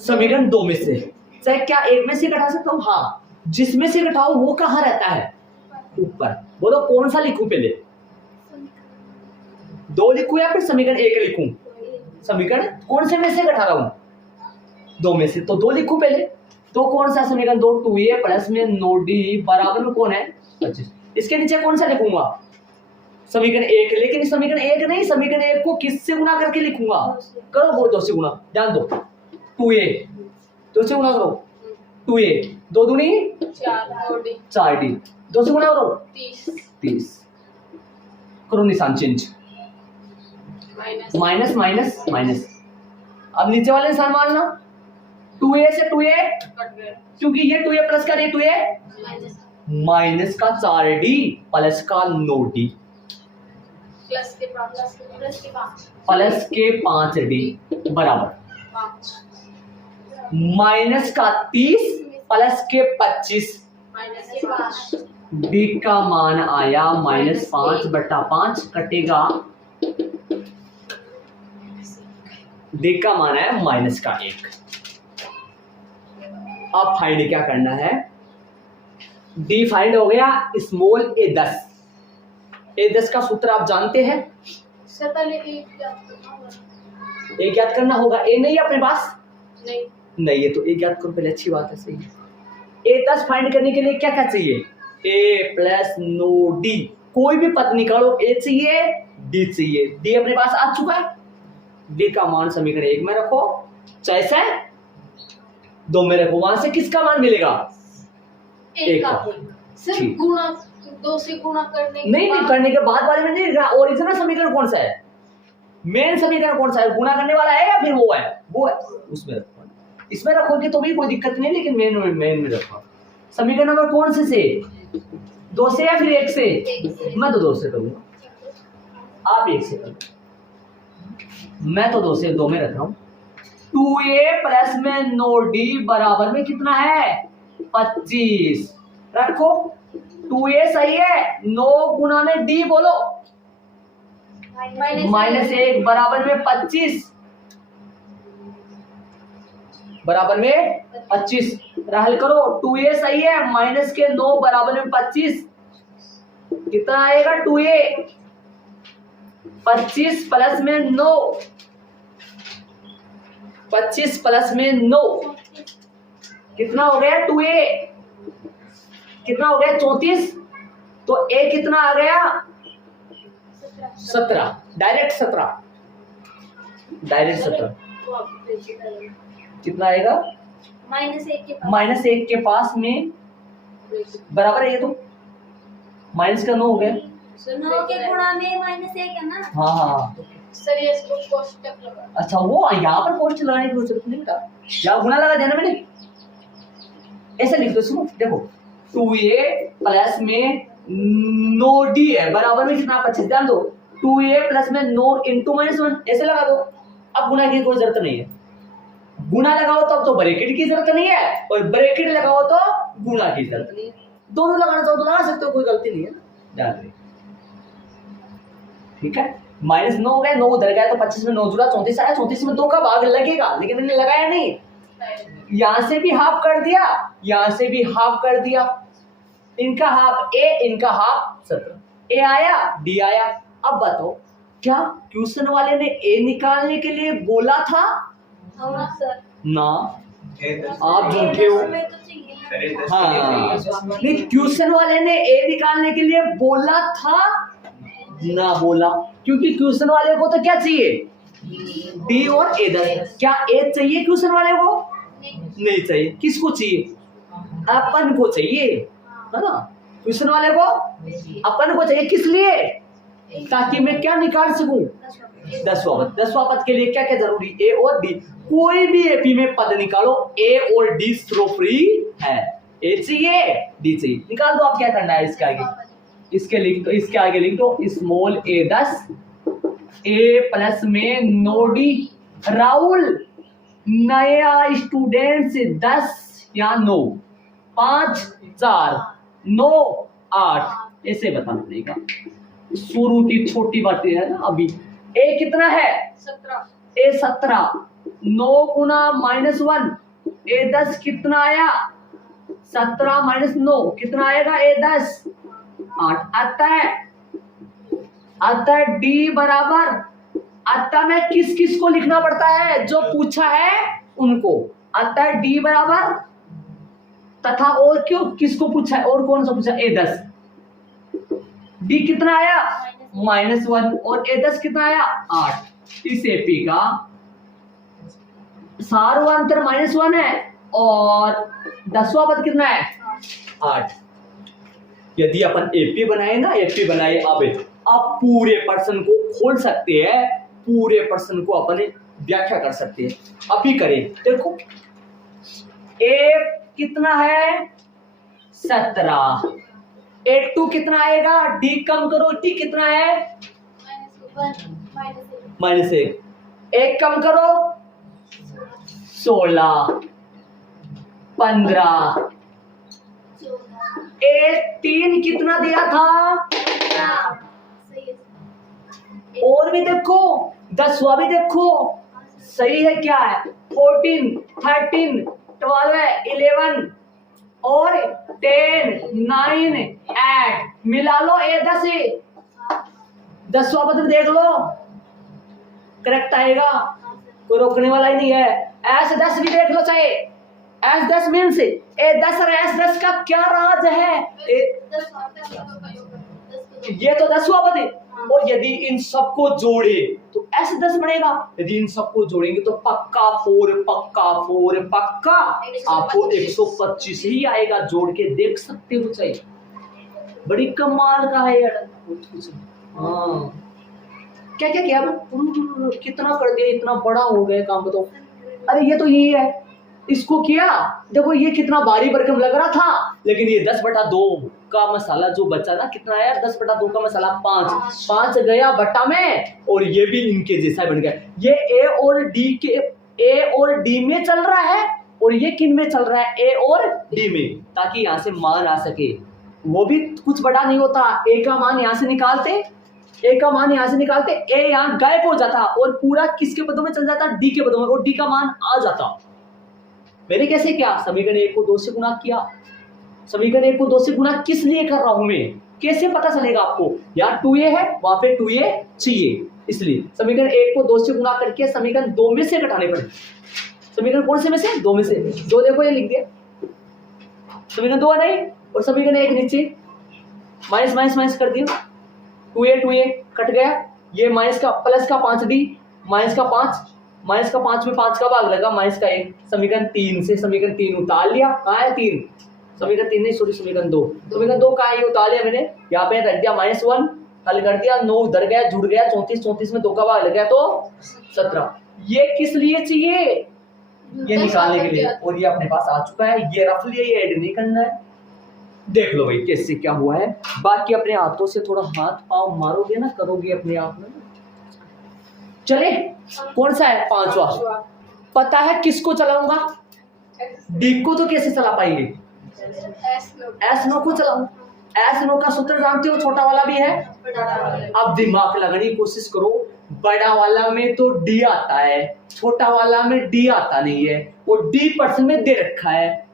समीकरण 2 में से। चाहे क्या 1 में से घटा सकता हूं, हाँ, जिसमें से घटाओ वो कहां रहता है, ऊपर। बोलो कौन सा लिखूं, पहले 2 लिखूं या फिर समीकरण 1 लिखूं, समीकरण कौन से में से घटा रहा हूं, 2 में से, तो 2 लिखूं पहले। तो कौन सा समीकरण, 2 2a प्लस में 9d बराबर में कौन है, 25। इसके नीचे कौन सा लिखूंगा, समीकरण 1, लेकिन समीकरण 1 नहीं, समीकरण 1 को किससे गुणा करके लिखूंगा, करो वो 2 से गुणा, ध्यान दो, 2a 2 से गुणा करो, 2a 2 दूनी 4d, 2 से गुणा करो 30, करो निशान चेंज, माइनस माइनस माइनस। अब नीचे वाले निशान मानना, 2a से 2a, क्योंकि ये 2a प्लस का, ये 2a माइनस का 4d प्लस का 9d प्लस के 5d बराबर माइनस का 30 प्लस के 25, डी का मान आया -5/5, कटेगा, डी का मान आया -1। अब फाइंड क्या करना है, डी फाइंड हो गया, स्मॉल a10, a10 का सूत्र आप जानते हैं, सर पहले एक याद करना होगा, ए नहीं है अपने पास, नहीं है तो एक याद करो पहले, अच्छी बात है, सही है। a10 फाइंड करने के लिए क्या क्या चाहिए, a प्लस 9d, कोई भी पद निकालो, a चाहिए, d चाहिए, d अपने पास आ चुका है, d का मान समीकरण 1 में रखो, चाहे से 2 में रखो, वहां से किसका मान मिलेगा, एक का। सर गुणा 2 से गुणा करने के नहीं करने के बाद वाले में नहीं, ओरिजिनल समीकरण कौन सा है, मेन समीकरण कौन सा है? गुणा करने वाला है या फिर वो है उसमें रखो। इसमें रखोगे तो भी कोई दिक्कत नहीं, लेकिन मेन में रखो। समीकरण नंबर कौन से 2 से या फिर 1 से? मैं तो 2 से करूंगा, आप 1 से करो। मैं तो 2 से 2 में रख रहा हूं। 2a प्लस में 9d बराबर में कितना है? 25। रखो 2a सही है, 9 गुना में d बोलो -1 बराबर में 25, बराबर में 25। हल करो 2a सही है, माइनस के 9 बराबर में 25, कितना आएगा? 2a 25 प्लस में 9, 25 प्लस में 9 कितना हो गया? 2a कितना हो गया? 34। तो a कितना आ गया? 17, डायरेक्ट 17 कितना आएगा? -1 के पास में बराबर है, ये तो माइनस का 9 हो गया। 9 के गुणा में -1 है ना। हाँ सर ये इसको कोष्टक लगा। अच्छा, वो यहाँ पर कोष्टक लगाने की जरूरत नहीं था, यहाँ गुणा लगा देना मैंने। ऐसे लिख दो, सुनो देखो 2a प्लस में 9d है बराबर में कितना? 25। ध्यान दो 2a प्लस में 9 इंटू -1 ऐसे लगा दो। अब गुणा की कोई जरूरत नहीं है, गुणा लगाओ तब तो ब्रैकेट की जरूरत नहीं है, और ब्रैकेट लगाओ तो गुणा की जरूरत नहीं है। दोनों लगाना चाहो तो लगा सकते हो, कोई गलती नहीं है ना, ध्यान रखिए। ठीक है, -9 हो गया, 9 उधर गया तो 25 में 9 जुड़ा 34 आया। 34 में 2 का भाग लगेगा, लेकिन मैंने लगाया नहीं। यहां से भी हाफ कर दिया, यहां से भी हाफ कर दिया, इनका हाफ a, इनका हाफ 17। a आया, d आया। अब बताओ, क्या ट्यूशन वाले ने a निकालने के लिए बोला था? सर ना, आप झूठे हो। हाँ, नहीं, ट्यूशन वाले ने a निकालने के लिए बोला था ना बोला, क्योंकि ट्यूशन वाले को तो क्या चाहिए? d और a 10। क्या a चाहिए ट्यूशन वाले को? नहीं चाहिए। किसको चाहिए? अपन को चाहिए, है ना। ट्यूशन वाले को अपन को चाहिए, किस लिए? ताकि मैं क्या निकाल सकूं? 10वां पद। 10वां पद के लिए क्या क्या जरूरी? a और d। कोई भी एपी में पद निकालो, a और d थ्रो फ्री है। a चाहिए, d चाहिए, निकाल दो। आप क्या करना है इसके आगे? इसके आगे लिख दो स्मॉल a 10, a प्लस में 9d। राहुल नया स्टूडेंट से 10 या 9, 5 4 9 8 ऐसे बताना पड़ेगा। शुरू की छोटी बातें है ना। अभी a कितना है? 17। a 17, 9 गुना -1, a 10 कितना आया? 17 - 9 कितना आएगा? a 10 8 आता है d बराबर। आता में किस किस को लिखना पड़ता है? जो पूछा है उनको। आता है d बराबर तथा, और क्यों किसको पूछा है? और कौन सा पूछा? a 10। d कितना आया? -1, और a 10 कितना आया? 8। इस एपी का सार्वंतर -1 है, और 10वां पद कितना है? 8। यदि अपन एपी बनाए ना, एपी बनाए, अब आप पूरे पर्सन को खोल सकते हैं, पूरे पर्सन को अपने व्याख्या कर सकते हैं। अब ही करें, देखो a कितना है? 17। a2 कितना आएगा? d कम करो, d कितना है? -1। एक कम करो, 16 15। a3 कितना दिया था? और भी देखो, 10वां भी देखो सही है क्या है? 14 13 12 11 और 10 9 8 मिला लो, a 10 है। 10वां पद देख लो, करेक्ट आएगा, कोई रोकने वाला ही नहीं है। S10 भी देख लो, चाहे S10 मीन्स A10 और S10 का क्या राज है? ये तो 10वां पद है, और यदि इन सबको जोड़े तो S10 बनेगा। यदि इन सबको जोड़ेंगे तो पक्का 4 पक्का आपको 125 ही आएगा। जोड़ के देख सकते हो, चाहिए बड़ी कमाल का है यार। हाँ, क्या क्या किया, कितना कर दिया, इतना बड़ा हो गया काम बताओ। अरे ये तो यही है, इसको किया, देखो ये कितना भारी भरकम लग रहा था, लेकिन ये 10/2 का मसाला जो बचा ना, कितना आया 10/2 का मसाला 5 गया बट्टा में, और ये भी इनके जैसा बन गया। ये ए और डी में चल रहा है, और ये किन में चल रहा है, ए और डी में, ताकि यहां से मान आ सके। वो भी कुछ बड़ा नहीं होता, ए का मान यहां से निकालते, ए का मान यहां से निकालते, ए यहां गायब हो जाता और पूरा किसके पदों में चल जाता, डी के पदों में, और डी का मान आ जाता। मैंने कैसे किया, समीकरण 1 को 2 से गुणा किया। समीकरण 1 को 2 से गुणा किस लिए कर रहा हूं मैं, कैसे पता चलेगा आपको, यहाँ 2a है, वहां पे 2a चाहिए, इसलिए समीकरण 1 को 2 से गुणा करके समीकरण 2 में से घटाने पड़े। समीकरण कौन से में से, 2 में से, 2 देखो ये लिख दिया, समीकरण 2 है नहीं, और समीकरण 1 नीचे माइनस माइनस माइनस कर दिया, 2a कट गया, ये माइनस का प्लस का 5 दी, माइनस का 5 में 5 का भाग लगा, माइनस का 1, समीकरण 3 से समीकरण 3 उतार लिया, कहाँ है 3, समीकरण 3 नहीं सॉरी समीकरण 2, समीकरण 2 कहाँ है, उतार लिया मैंने, यहाँ पे रख दिया -1, हल कर दिया, 9 उधर गया, जुड़ गया, 34 में 2 का भाग लग गया तो 17। ये किस लिए चाहिए, ये निकालने के लिए, और ये अपने पास आ चुका है, ये रफ लिए, ये ऐड नहीं करना है। देख लो भाई कैसे क्या हुआ है, बाकी अपने हाथों से थोड़ा हाथ पांव मारोगे ना, करोगे अपने आप में। चले कौन सा है, 5वां, पता है किसको चलाऊंगा, डी को तो कैसे चला पाएंगे, एस नो को चलाऊं, एस नो का सूत्र जानते हो, छोटा वाला भी है, अब दिमाग लगाने की कोशिश करो, बड़ा वाला में तो डी आता है, छोटा वाला में डी आता नहीं है, और डी % में दे रखा है,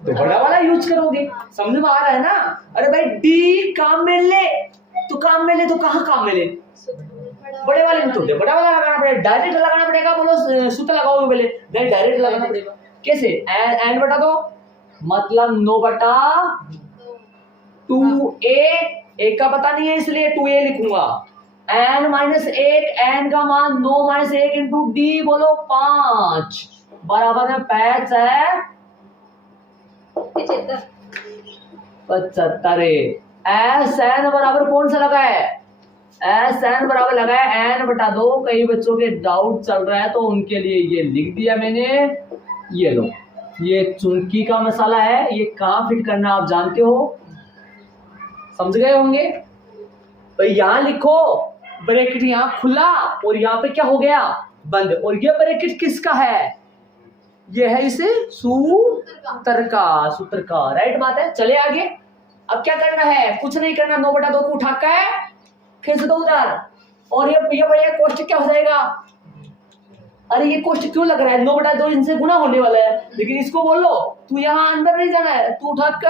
तो बड़ा वाला यूज करोगे, समझ में आ रहा है ना। अरे भाई डी काम में ले तो कहाँ काम में ले, बड़े वाले में तो दे, बड़ा वाला लगाना पड़ेगा, डायरेक्ट लगाना पड़ेगा, बोलो सूत्र लगाओगे पहले, नहीं डायरेक्ट लगाना पड़ेगा, कैसे, एन बटा दो मतलब 9/2a, एक का पता नहीं है इसलिए 2a लिखूंगा, n -1, n का मान 9 - 1 इंटू डी, बोलो 5 बराबर में 5 है 75। एस एन बराबर कौन सा लगा है, एस एन बराबर लगा है n/2। कई बच्चों के डाउट चल रहा है तो उनके लिए ये लिख दिया मैंने, ये लो, ये चुनकी का मसाला है, ये कहाँ फिट करना आप जानते हो, समझ गए होंगे। तो यहां लिखो ब्रैकेट, यहां खुला और यहां पे क्या हो गया बंद, और ये ब्रैकेट किसका है, ये है इसे सूत्र का, राइट बात है। चले आगे, अब क्या करना है, कुछ नहीं करना, 9/2 को उठा के खींच दो उधर, और ये बढ़िया कोष्टक क्या हो जाएगा, अरे ये कोष्टक क्यों लग रहा है, 9/2 इनसे गुना होने वाला है, लेकिन इसको बोलो तू यहाँ अंदर नहीं जाना है, तू उठा के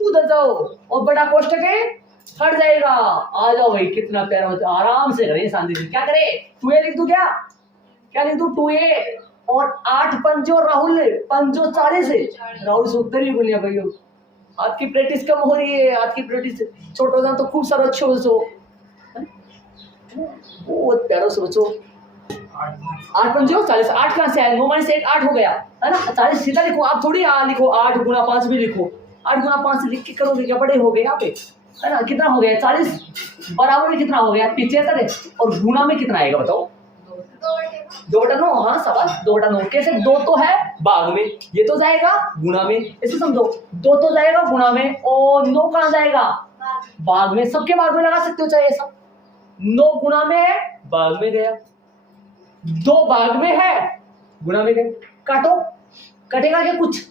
उधर जाओ, और बड़ा कोष्टक है हट जाएगा, आ जाओ भाई, कितना प्यारा होता है, आराम से करें शांति से। क्या करे, 2a लिख दूं, क्या लिख दूं, 2a, और 8 पंजो राहुल, पंजो 40 है, राहुल से उत्तर ही बोलिया भाई, आपकी प्रैक्टिस कम हो रही है, आपकी प्रैक्टिस छोटा हो जाए तो खूब सारा अच्छे बचो, बहुत प्यारा से बचो। 8 पंजो 40, 8 कहाँ से आया, 9 - 1 8 हो गया है ना, 40 सीधा लिखो, आप थोड़ी लिखो 8 × 5 भी लिखो, 8 × 5 लिख के करोगे क्या, बड़े हो गए यहाँ पे, है ना, कितना हो गया 40 बराबर में कितना हो गया 75 है, और गुना में कितना आएगा बताओ, 2/9, हाँ शाबाश, 2/9, कैसे, 2 तो है भाग में, ये तो जाएगा गुना में, ऐसे समझो, 2 तो जाएगा गुना में, और 9 कहाँ जाएगा भाग में, सबके भाग में लगा सकते हो चाहे ऐसा, 9 गुना में है भाग में गया, 2 भाग में है गुना में गया, काटो, कटेगा क्या कुछ,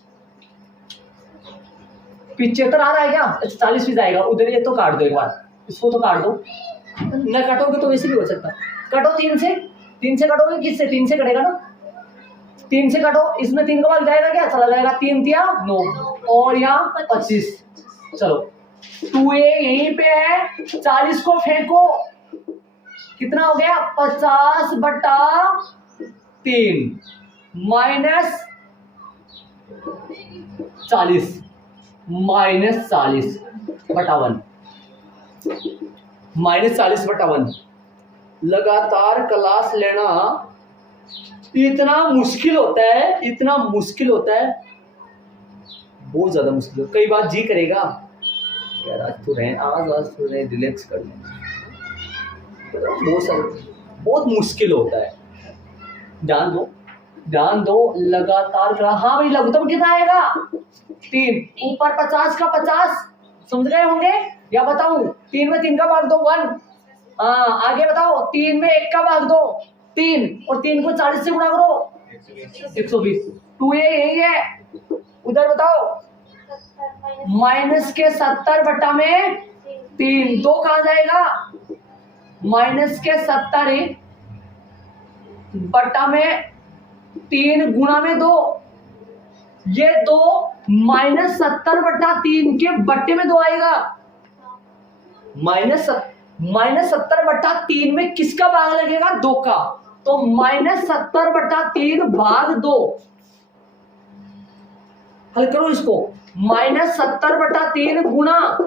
75 आ रहा है क्या, 40 भी जाएगा उधर, ये तो काट दो एक बार, इसको तो काट दो, न काटोगे तो वैसे भी हो सकता, काटो 3 से काटोगे, किससे, 3 से कटेगा ना, 3 से काटो, इसमें 3 का भाग जाएगा क्या, चला जाएगा, 3 × 9, और यहाँ 25, चलो 2a यहीं पे है, 40 को फेंको, कितना हो गया 50/3 -40 -40/1 लगातार क्लास लेना इतना मुश्किल होता है, बहुत ज्यादा मुश्किल है। कई बार जी करेगा यार आज तो रहे रिलैक्स कर लें, बहुत मुश्किल होता है। ध्यान दो लगातार करा। हाँ भाई, लघुत्तम कितना आएगा 3, ऊपर 50 का 50, समझ गए होंगे या बताऊं? 3 में 3 का भाग दो 1। हाँ आगे बताओ, 3 में 1 का भाग दो 3, और 3 को 40 से गुणा करो 120। 2a यही है। उधर बताओ, माइनस के 70 बटा में 3, 2 कहाँ जाएगा? माइनस के 70 बटा में 3 गुणा में 2, ये 2 माइनस 70 बटा 3 के बट्टे में 2 आएगा। माइनस 70 बटा 3 में किसका भाग लगेगा? 2 का। तो माइनस 70 बटा 3 भाग 2। हल करो इसको। माइनस 70 बटा 3 गुना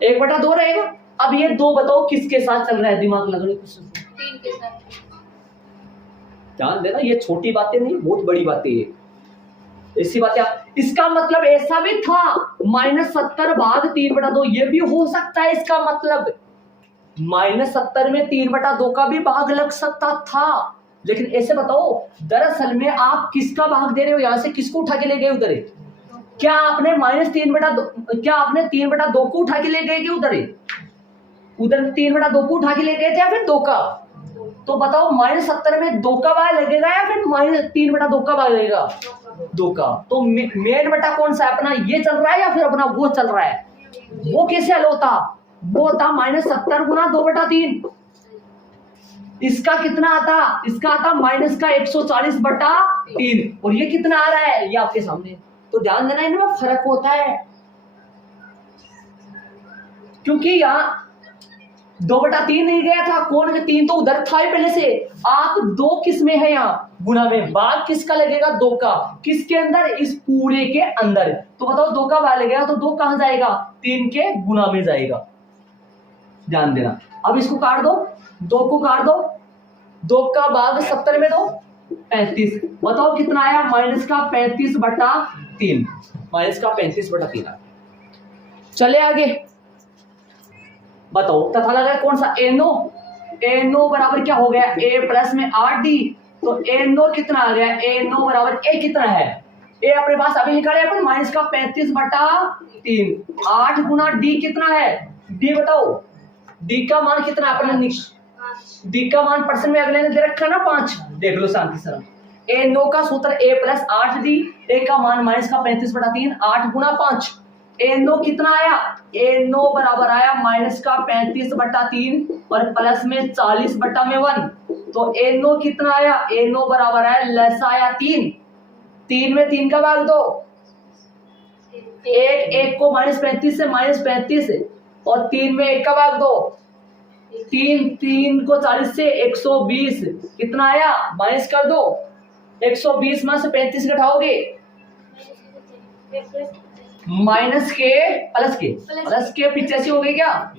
1/2 रहेगा। अब ये 2 बताओ किसके साथ चल रहा है? दिमाग लग रहा है? 3 के साथ। ध्यान देना, ये छोटी बातें नहीं, बहुत बड़ी बातें है। ऐसी बातें इसका मतलब ऐसा भी था, माइनस 70 भाग 3/2, ये भी हो सकता है। इसका मतलब माइनस 70 में 3/2 का भी भाग लग सकता था। लेकिन ऐसे बताओ, दरअसल में आप किसका भाग दे रहे हो? यहां से किसको उठा के ले गए उधर? क्या आपने क्या आपने 3/2 को उठा के ले गए कि उधर 3/2 को उठा के ले गए थे या फिर 2 का? तो बताओ, माइनस 70 में 2 का भाग लगेगा या फिर माइनस 3/2 का भाग लगेगा? 2 का। तो मेन बटा कौन सा है? अपना ये चल रहा है या फिर अपना वो चल रहा है? वो कैसे हल होता? वो होता माइनस 70 गुना 2/3। इसका कितना आता? इसका आता माइनस का 140/3। और ये कितना आ रहा है? ये आपके सामने। तो ध्यान देना, इनमें फर्क होता है, क्योंकि यहाँ 2/3 नहीं गया था। कौन के 3 तो उधर था ही पहले से। आप 2 किस में है? यहाँ गुना में। भाग किसका लगेगा? 2 का। किसके अंदर? इस पूरे के अंदर। तो बताओ, 2 का भाग लगेगा तो 2 कहां जाएगा? 3 के गुना में जाएगा। ध्यान देना। अब इसको काट दो, 2 को काट दो। 2 का भाग 70 में दो 35। बताओ कितना आया? माइनस का 35/3। माइनस का 35/3 आया। चले आगे बताओ, तथा लगा कौन सा? एनो बराबर क्या हो गया? ए प्लस में 8d। तो एनो कितना आ गया? एनो बराबर ए कितना है? ए अपने पास अभी निकाले अपन, माइनस का 35/3। 8 गुना डी कितना है? डी बताओ, डी का मान कितना? अपने डी का मान परसेंट में अगले ने दे रखा ना 5। देख लो शांति से। एनो का सूत्र ए प्लस 8d। ए का मान माइनस का 35/3, 8 गुना 5। एनो कितना आया? एनो बराबर आया माइनस का 35/3 और प्लस में 40/1। तो एनो कितना आया? एनो बराबर आया लेस आया 3। 3 में 3 का भाग दो। 1 को -35 से -35 और 3 में 1 का भाग दो। 3 को 40 से 120 कितना आया? माइनस कर दो। 120 में से 35 घटाओगे, माइनस के प्लस के 85 हो गए क्या?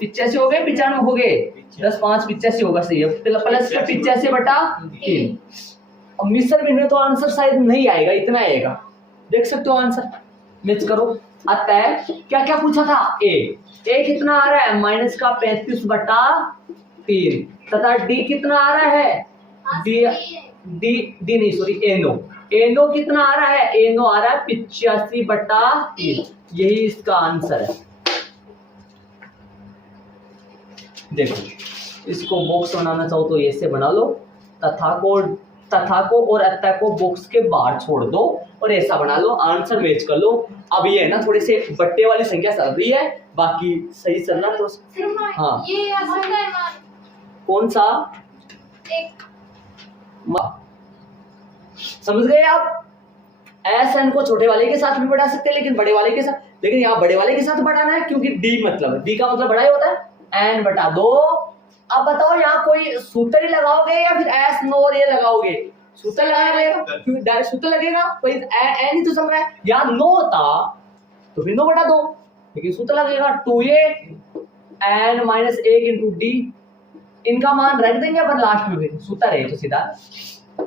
85 हो गए, 95 हो गए, 10 5 85 होगा। सही है। प्लस के 85/3। अब मिसर बिंदु तो आंसर शायद नहीं आएगा, इतना आएगा। देख सकते हो आंसर, मैच करो। अतः क्या क्या पूछा था? ए कितना आ रहा है? माइनस का 35/3। तथा डी कितना आ रहा है? डी नहीं सॉरी, एनो कितना आ रहा है? एनो आ रहा है 85/3। यही इसका आंसर है। देखो, इसको बॉक्स बनाना चाहो तो ऐसे बना लो। तथा को और अतः को बॉक्स के बाहर छोड़ दो और ऐसा बना लो, आंसर मैच कर लो। अब ये है ना, थोड़ी सी बट्टे वाली संख्या चल रही है, बाकी सही चल रहा है। हाँ, ये आसान है मान। कौन सा? एक समझ गए आप? एस एन को छोटे वाले के साथ भी बढ़ा सकते हैं, लेकिन बड़े वाले के साथ, लेकिन यहाँ बड़े वाले के साथ बढ़ाना है, क्योंकि डी का मतलब बड़ा ही होता है। एन बटा 2। अब बताओ, यहाँ कोई सूत्र ही लगाओगे या फिर एस नो और ये लगाओगे? सूत्र लगाना पड़ेगा, क्योंकि डायरेक्ट सूत्र लगेगा। कोई एन ही तो चल रहा है। यहाँ नो होता तो फिर 9 बटा 2, लेकिन सूत्र लगेगा 2a n minus 1 into D. इनका मान रख देंगे अपन लास्ट में, फिर सूत्र है तो सीधा।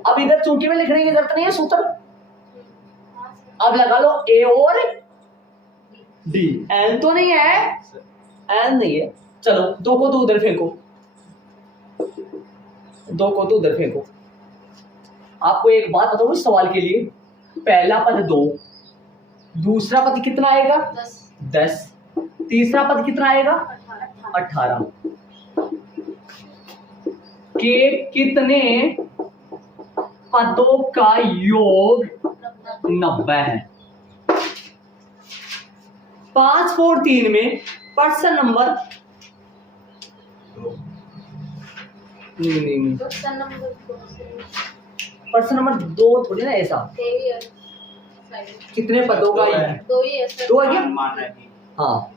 अब इधर चूंकि में लिखने की जरूरत नहीं है सूत्र। अब लगा लो ए और डी। एन तो नहीं है, एन नहीं है। चलो दो को तो उधर फेंको, दो को तो उधर फेंको। आपको एक बात बताऊं इस सवाल के लिए, पहला पद 2, दूसरा पद कितना आएगा 10, तीसरा पद कितना आएगा 18 के कितने पदों का योग 90 है। 5 4 3 में पर्सन नंबर नहीं, क्वेश्चन नंबर पर्सन नंबर 2 थोड़ी ना, ऐसा कितने पदों का दो ही है सर। 2 है क्या? हाँ,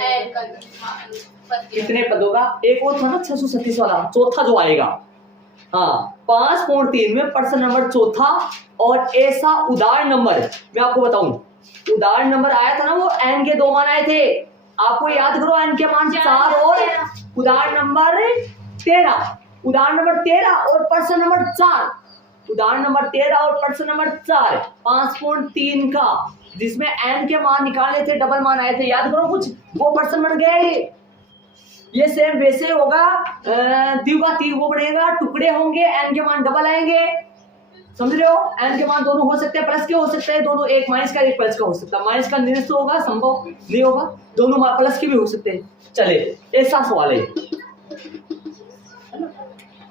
एन का पद कितने पदों का, एक और था ना 637 वाला, चौथा जो आएगा। हाँ, 5.3 में पर्सन नंबर चौथा। और ऐसा उदाहरण नंबर मैं आपको बताऊं, उदाहरण नंबर आया था ना, वो एन के 2 मान आए थे। आपको याद करो, एन के मान 4 और उदाहरण नंबर 13, उदाहरण नंबर 13 और पर्सन नंबर 4, उदाहरण नंबर 13 और पर्सन नंबर 4, 5.3 का, जिसमें एन के मान निकाले थे, डबल मान आए थे। याद करो कुछ, वो पर्सन बन गए। ये सेम वैसे होगा, द्विघात वो बढ़ेगा, टुकड़े होंगे, एन के मान डबल आएंगे। समझ रहे हो? एन के मान दोनों हो सकते हैं, प्लस के हो सकते हैं, दोनों, एक माइनस का एक प्लस का हो सकता है। माइनस का निरस्त होगा, संभव नहीं होगा, दोनों प्लस के भी हो सकते हैं। चले, ऐसा सवाल है,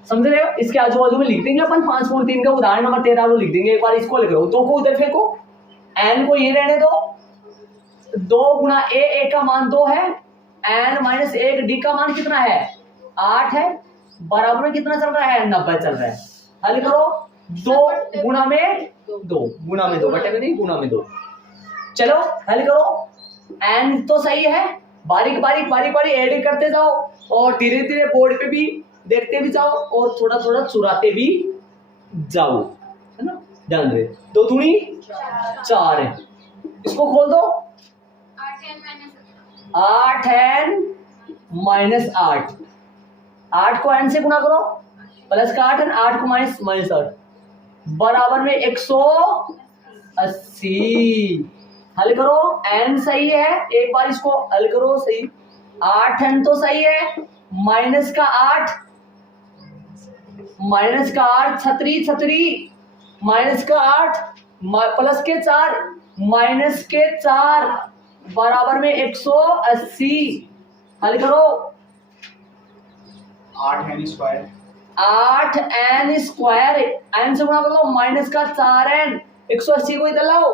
समझ रहे हो? इसके आजू बाजू में लिख देंगे अपन 5.3 का उदाहरण नंबर 13 लिख देंगे। एक बार इसको लिख लो, 2 को उधर फेंको, एन को ये रहने दो, 2 गुना ए का मान 2 है, एन माइनस 1 डी का मान कितना है 8 है, बराबर में कितना चल रहा है 90 चल रहा है। हल करो, 2 गुना में 2 गुना में 2 बटे में नहीं, गुना में 2। चलो हल करो, एन तो सही है, बारीक बारीक ऐड करते जाओ और धीरे धीरे बोर्ड पे भी देखते भी जाओ और थोड़ा थोड़ा चुराते भी जाओ, है ना? ध्यान दे, 2 दूनी 4 है, इसको खोल दो, 8 एन माइनस 8, 8 को एन से गुना करो, प्लस का 8 एन, 8 को माइनस 8, बराबर में 180। हल करो, एन सही है, एक बार इसको हल करो, सही 8 एन तो सही है, माइनस का 8 छतरी, माइनस का 8 प्लस के 4 माइनस के 4 बराबर में 180। हल करो, 8n square, 8n square, N से गुणा कर दो, माइनस का 4n, 180 को इधर लाओ,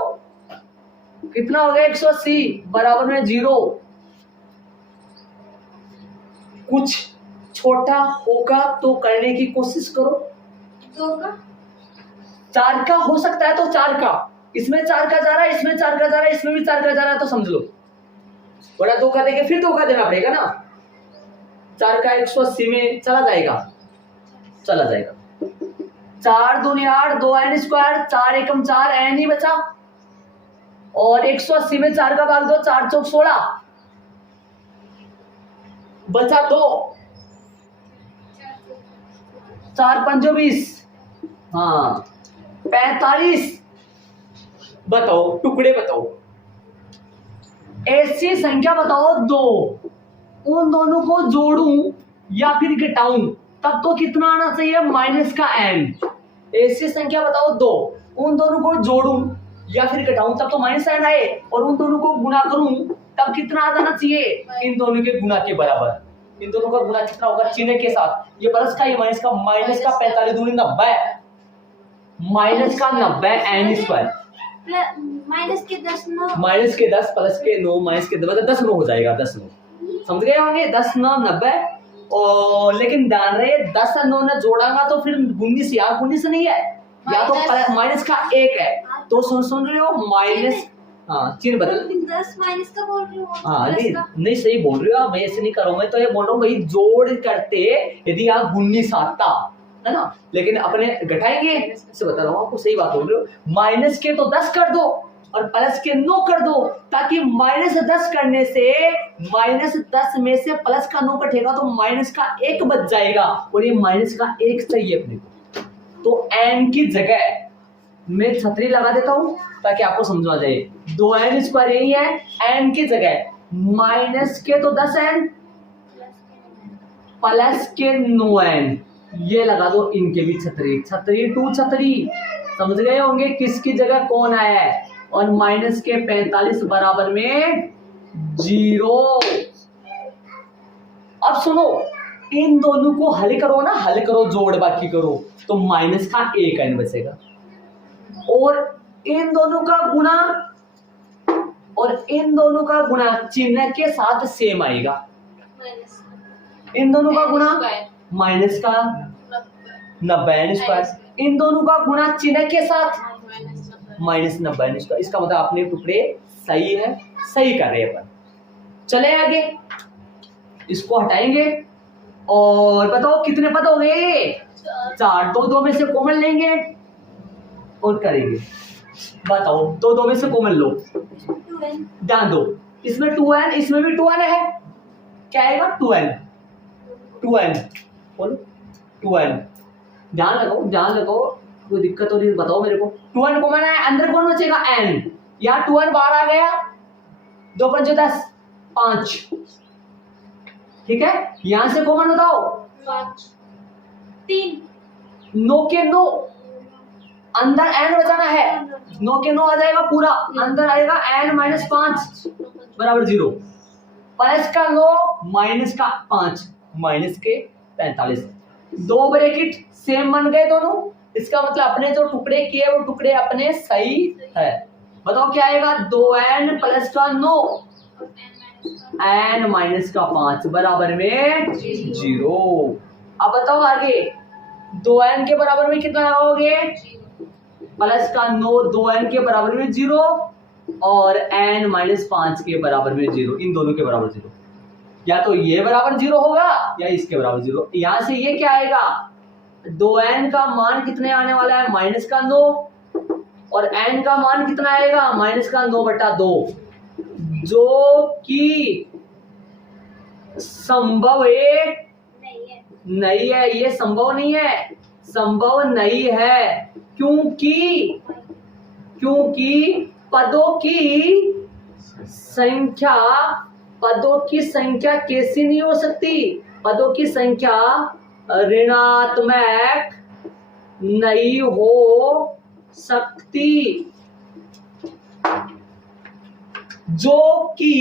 कितना हो गया 180 बराबर में 0। कुछ छोटा होगा तो करने की कोशिश करो। 2 का 4 का हो सकता है तो 4 का, इसमें 4 का जा रहा है, इसमें 4 का जा रहा है, इसमें भी 4 का जा रहा है, तो समझ लो, बड़ा 2 का देके फिर 2 का देना पड़ेगा ना। 4 का 180 में चला जाएगा 4 दूनी 8, 2n स्क्वायर, 4 एकम 4, n ही बचा, और 180 में 4 का भाग दो, 4 चौक 16, बचा 2, 4 पंजो 20, हाँ 45। बताओ, टुकड़े बताओ, ऐसी संख्या बताओ 2, उन दोनों को जोड़ूं या फिर घटाऊं, तब तो कितना आना चाहिए माइनस का n। ऐसी संख्या बताओ 2, उन दोनों को जोड़ूं या फिर घटाऊं, तब तो माइनस n आए, और उन दोनों को गुना करूं तब कितना आ जाना चाहिए इन दोनों के गुना के बराबर। इन दोनों का गुना कितना होगा चिन्ह के साथ, ये प्लस का ये माइनस का, माइनस का 45 दूनी 90, माइनस का 90 n स्क्वायर, माइनस के 10 9, माइनस के 10 प्लस के 9 माइनस के 10 10 9 हो जाएगा, 10 9 समझ गए होंगे, 10 9 90। और लेकिन ध्यान रहे 10 और 9 ने जोड़ांगा तो फिर 19, यहाँ 19 नहीं है, या तो माइनस का 1 है, तो सुन रहे हो माइनस, हाँ चिन्ह बदल, 10 माइनस का बोल रही हूँ, हाँ नहीं सही बोल रहे हो आप, मैं ऐसे नहीं कर रहा हूँ, मैं तो ये बोल रहा हूँ भाई जोड़ करते यदि आप 19 आता है ना, लेकिन अपने घटाएंगे, इससे बता रहा हूँ आपको, सही बात बोल रहे हो। माइनस के तो 10 कर दो और प्लस के 9 कर दो, ताकि माइनस 10 करने से माइनस 10 में से प्लस का 9 कटेगा तो माइनस का 1 बच जाएगा, और ये माइनस का 1 चाहिए अपने को, तो n की जगह मैं छतरी लगा देता हूं ताकि आपको समझ आ जाए। 2n स्क्वायर यही है, n की जगह माइनस के तो 10n प्लस के 9n, ये लगा दो इनके भी छतरी, छतरी टू छतरी, समझ गए होंगे किसकी जगह कौन आया है। और माइनस के 45 बराबर में 0। अब सुनो, इन दोनों को हल करो ना, हल करो, जोड़ बाकी करो, तो माइनस का 1n बचेगा। और इन दोनों का गुणा, और इन दोनों का गुणा चिन्ह के साथ सेम आएगा। माइनस इन दोनों का गुणा स्क्वायर माइनस का 90n स्क्वायर, इन दोनों का गुणा चिन्ह के साथ माइनस 90n स्क्वायर। इसका मतलब अपने टुकड़े सही है, सही कर रहे हैं अपन। चले आगे, इसको हटाएंगे और बताओ कितने पद हो गए? 4। दो में से कॉमन लेंगे और करेंगे। बताओ, दो में से कॉमन लो, 2n ध्यान दो, इसमें 2n, इसमें भी 2n है, क्या आएगा? 2n बोलो 2n। ध्यान लगाओ, कोई दिक्कत हो रही है बताओ मेरे को। 2n कॉमन है, अंदर कौन बचेगा? n। यहाँ 2n बाहर आ गया, 2 5 10 5, ठीक है। यहां से कॉमन बताओ, 3 9 के 9, अंदर n बचाना है, 9 के 9 आ जाएगा पूरा, अंदर आएगा n माइनस 5 बराबर 0, प्लस का 9 माइनस का 5 माइनस के 45। 2 ब्रैकेट सेम बन गए दोनों, इसका मतलब अपने जो टुकड़े किए वो टुकड़े अपने सही है। बताओ क्या आएगा? 2n प्लस का 9 n माइनस का 5 बराबर में 0। अब बताओ आगे, 2n के बराबर में कितना लगाओगे? प्लस का 9 2n के बराबर में 0 और n माइनस 5 के बराबर में 0, इन दोनों के बराबर 0। या तो ये बराबर 0 होगा या इसके बराबर 0। यहां से ये क्या आएगा? 2n का मान कितने आने वाला है? माइनस का 9, और n का मान कितना आएगा? माइनस का 9/2, जो कि संभव है नहीं है, ये संभव नहीं है, संभव नहीं है, क्योंकि पदों की संख्या कैसी नहीं हो सकती? पदों की संख्या ऋणात्मक नहीं हो सकती, जो कि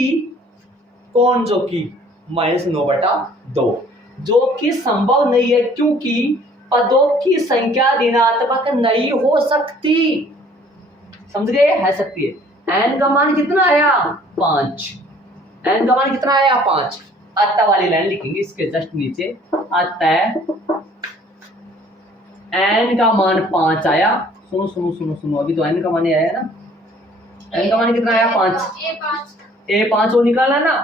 -9/2, जो कि संभव नहीं है, क्योंकि पदों की संख्या ऋणात्मक नहीं हो सकती। समझ गए? है सकती है। n का मान कितना आया? 5। n का मान कितना आया? 5। अतः वाली लाइन लिखेंगे इसके जस्ट नीचे, अतः n का मान 5 आया। सुनो, अभी तो n का मान ही आया ना। n का मान कितना आया? 5। A5 वो निकाला ना,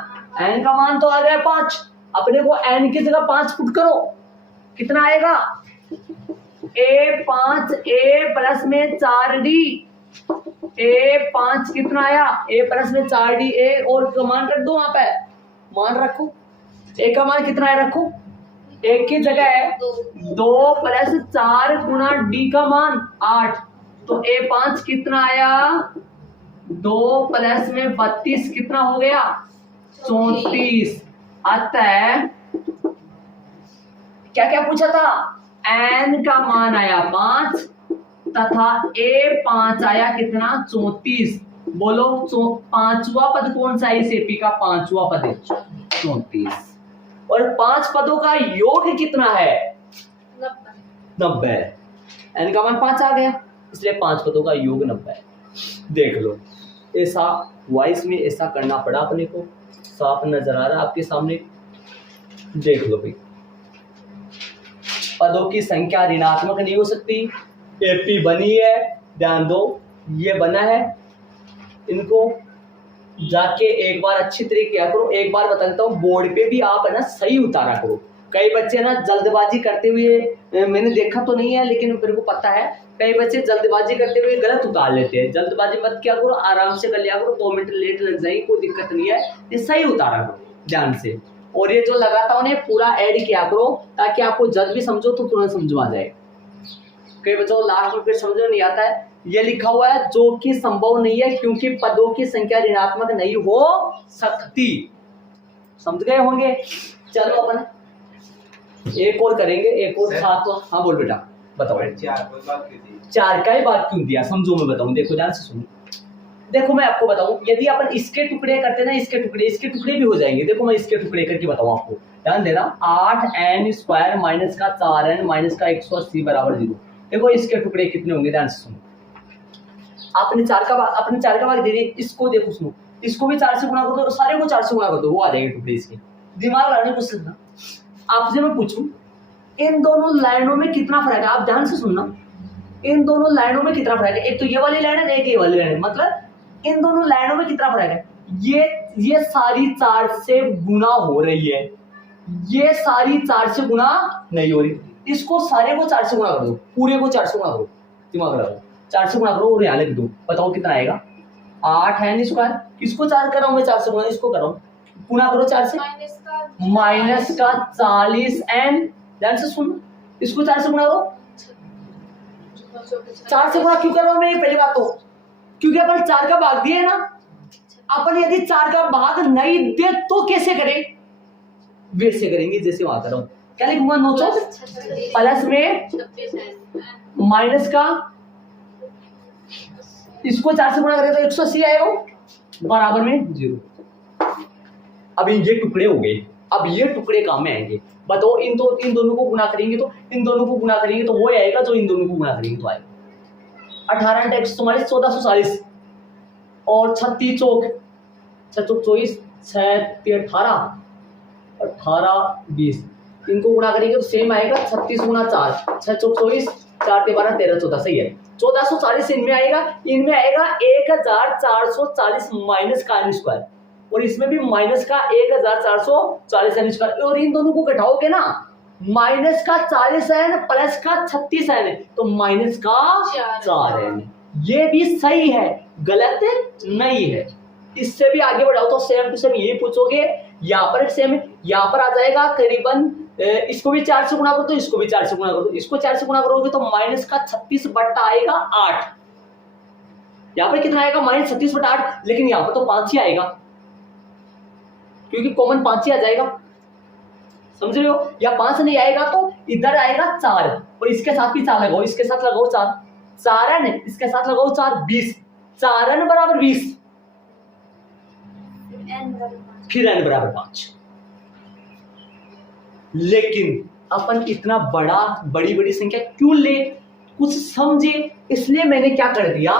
n का मान तो आ गया 5। अपने को n की जगह 5 पुट करो, कितना आएगा? A5 A प्लस में 4D, A5 कितना आया? A प्लस में 4D, A और मान रख दो, वहां पे मान रखो, A का मान कितना है रखो, एक की जगह है 2 + 4 गुना D का मान 8, तो A5 कितना आया? 2 प्लस में 32 कितना हो गया? 34। अतः क्या क्या पूछा था? n का मान आया 5 तथा A5 आया कितना? 34। बोलो पांचवा पद कौन सा है? इस एपी का पांचवा पद है 34। और 5 पदों का योग कितना है? 90। n का मान 5 आ गया, इसलिए 5 पदों का योग 90 है। देख लो, ऐसा वॉइस में ऐसा करना पड़ा अपने को। साफ नजर आ रहा है आपके सामने? देख लो भाई, पदों की संख्या ऋणात्मक नहीं हो सकती। एपी बनी है, ध्यान दो, ये बना है, इनको जाके एक बार अच्छी तरीके किया करो। एक बार बता देता हूँ, बोर्ड पे भी आप है ना सही उतारा करो। कई बच्चे ना जल्दबाजी करते हुए, मैंने देखा तो नहीं है लेकिन मेरे को पता है, कई बच्चे जल्दबाजी करते हुए गलत उतार लेते हैं। जल्दबाजी मत किया करो, आराम से कर लिया करो, 2 मिनट लेट लग जाएगी, कोई दिक्कत नहीं है, ये सही उतारा करो ध्यान से। और ये जो लगाता उन्हें पूरा ऐड किया करो, ताकि आपको जब भी समझो तो तुरंत समझ आ जाए। कई बच्चों को लास्ट में फिर समझ नहीं आता है, ये लिखा हुआ है जो कि संभव नहीं है क्योंकि पदों की संख्या ऋणात्मक नहीं हो सकती। समझ गए होंगे। चलो अपन एक और करेंगे, एक और साथ। हाँ बोल बेटा, बताओ। चार का ही बात क्यों दिया, समझो मैं बताऊं। देखो ध्यान से सुनो। देखो मैं आपको बताऊं, यदि अपन इसके टुकड़े करते ना, इसके टुकड़े भी हो जाएंगे। देखो मैं इसके टुकड़े करके बताऊं आपको, ध्यान देना। 8n² माइनस का 4n माइनस का 180 बराबर 0। देखो इसके टुकड़े कितने होंगे, ध्यान से सुनो। आपने चार का भाग दे दिए। इसको देखो सुनो, इसको भी 4 से गुणा कर दो, सारे को 4 से गुणा कर दो, वो आ जाएंगे टुकड़े इसके। दिमाग लगाने को सीखना। आपसे मैं पूछूं इन दोनों लाइनों में कितना फर्क है, आप ध्यान से सुनना। इन दोनों लाइनों में कितना फर्क है, एक तो ये वाली लाइन है, एक ये वाली लाइन है। मतलब इन दोनों लाइनों में कितना फर्क है। ये सारी 4 से गुणा हो रही है, ये सारी 4 से गुणा नहीं हो रही। इसको सारे को 4 से गुणा कर दो, पूरे को 4 से गुणा करो, दिमाग लगाओ। 4 से गुणा करो और यहाँ लिख दो, बताओ कितना आएगा। 8n²। इसको 4 कर रहा हूँ मैं, 4 से गुणा, इसको कर रहा हूँ, गुणा करो 4 से। माइनस का 40n। ध्यान से सुनो, इसको 4 से गुणा करो। 4 से गुणा क्यों कर रहा हूँ मैं, ये पहली बात तो क्योंकि अपन 4 का भाग दिए ना। अपन यदि 4 का भाग नहीं दे तो कैसे करें, वैसे करेंगे जैसे वहां कर रहा हूं। क्या लिखूंगा, 9 प्लस में माइनस का, इसको 4 से गुणा करें तो 180 आएगा बराबर में 0। अब ये टुकड़े हो गए। अब ये टुकड़े काम में आएंगे। बताओ इन दोनों को गुणा करेंगे तो वो आएगा जो इन दोनों को गुणा करेंगे तो आएगा। 18 × 44 1440 और 36 चौक 24 6 18 20। इनको गुणा करेंगे तो सेम आएगा। 36 × 4 6 चौक 24 4 12 13 14। सही है। 1440 इनमें आएगा 1440 माइनस का n² और इसमें भी माइनस का 1440 n²। और इन दोनों को घटाओगे ना, माइनस का 40n प्लस का 36n तो माइनस का 4n। ये भी सही है, गलत नहीं है। इससे भी आगे बढ़ाओ तो सेम टू सेम यही पूछोगे। यहाँ पर सेम, यहाँ पर आ जाएगा करीबन, इसको भी 4 से गुणा करो तो इसको भी 4 से गुणा करो। इसको 4 से गुणा करोगे तो माइनस का 36 बट्टा आएगा 8। यहाँ पर कितना आएगा, माइनस 36 बट्टा 8। लेकिन यहाँ पर तो 5 ही आएगा क्योंकि कॉमन 5 ही आ जाएगा। समझ रहे हो, या 5 नहीं आएगा तो इधर आएगा 4 और इसके साथ भी 4 लगाओ, इसके साथ लगाओ 4n, इसके साथ लगाओ 4 20। 4n बराबर 20, फिर n बराबर 5। लेकिन अपन इतना बड़ी संख्या क्यों ले, कुछ समझे, इसलिए मैंने क्या कर दिया।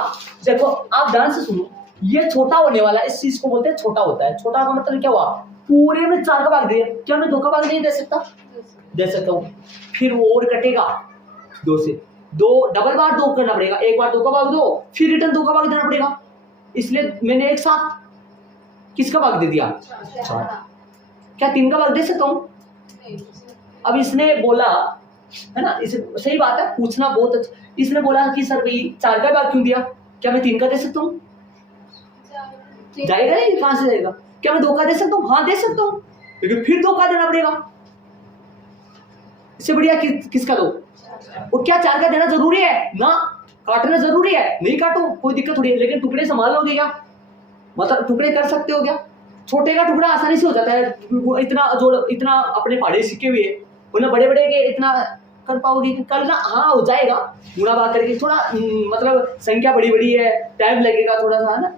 देखो आप ध्यान से सुनो, ये छोटा होने वाला, इस चीज को बोलते हैं छोटा होता है। छोटा का मतलब क्या हुआ, पूरे में 4 का भाग दिया, क्या मैं 2 का भाग नहीं दे सकता हूँ। फिर वो और कटेगा 2 से, 2 डबल बार 2 करना पड़ेगा। एक बार 2 का भाग दो, फिर रिटर्न 2 का भाग देना पड़ेगा। इसलिए मैंने एक साथ किसका भाग दे दिया, 4। क्या 3 का भाग दे सकता हूँ। अब इसने बोला है ना, इसे सही बात है, पूछना बहुत अच्छा। इसने बोला कि सर भाई 4 का भाग क्यों दिया, क्या मैं 3 का दे सकता हूँ। जाएगा नहीं, कहां से जाएगा। क्या मैं 2 का दे सकता हूँ, हाँ दे सकता हूँ, लेकिन फिर 2 का देना पड़ेगा। इससे बढ़िया किसका दो। वो क्या 4 का देना जरूरी है ना, काटना जरूरी है, नहीं काटो कोई दिक्कत थोड़ी है। लेकिन टुकड़े संभाल लोगे क्या, मतलब टुकड़े कर सकते हो क्या। छोटे का टुकड़ा आसानी से हो जाता है, इतना अपने पहाड़े सीखे हुए, वरना बड़े के इतना कर पाओगे कल ना। हाँ हो जाएगा, गुणा भाग करके थोड़ा मतलब संख्या बड़ी है, टाइम लगेगा थोड़ा सा, है ना।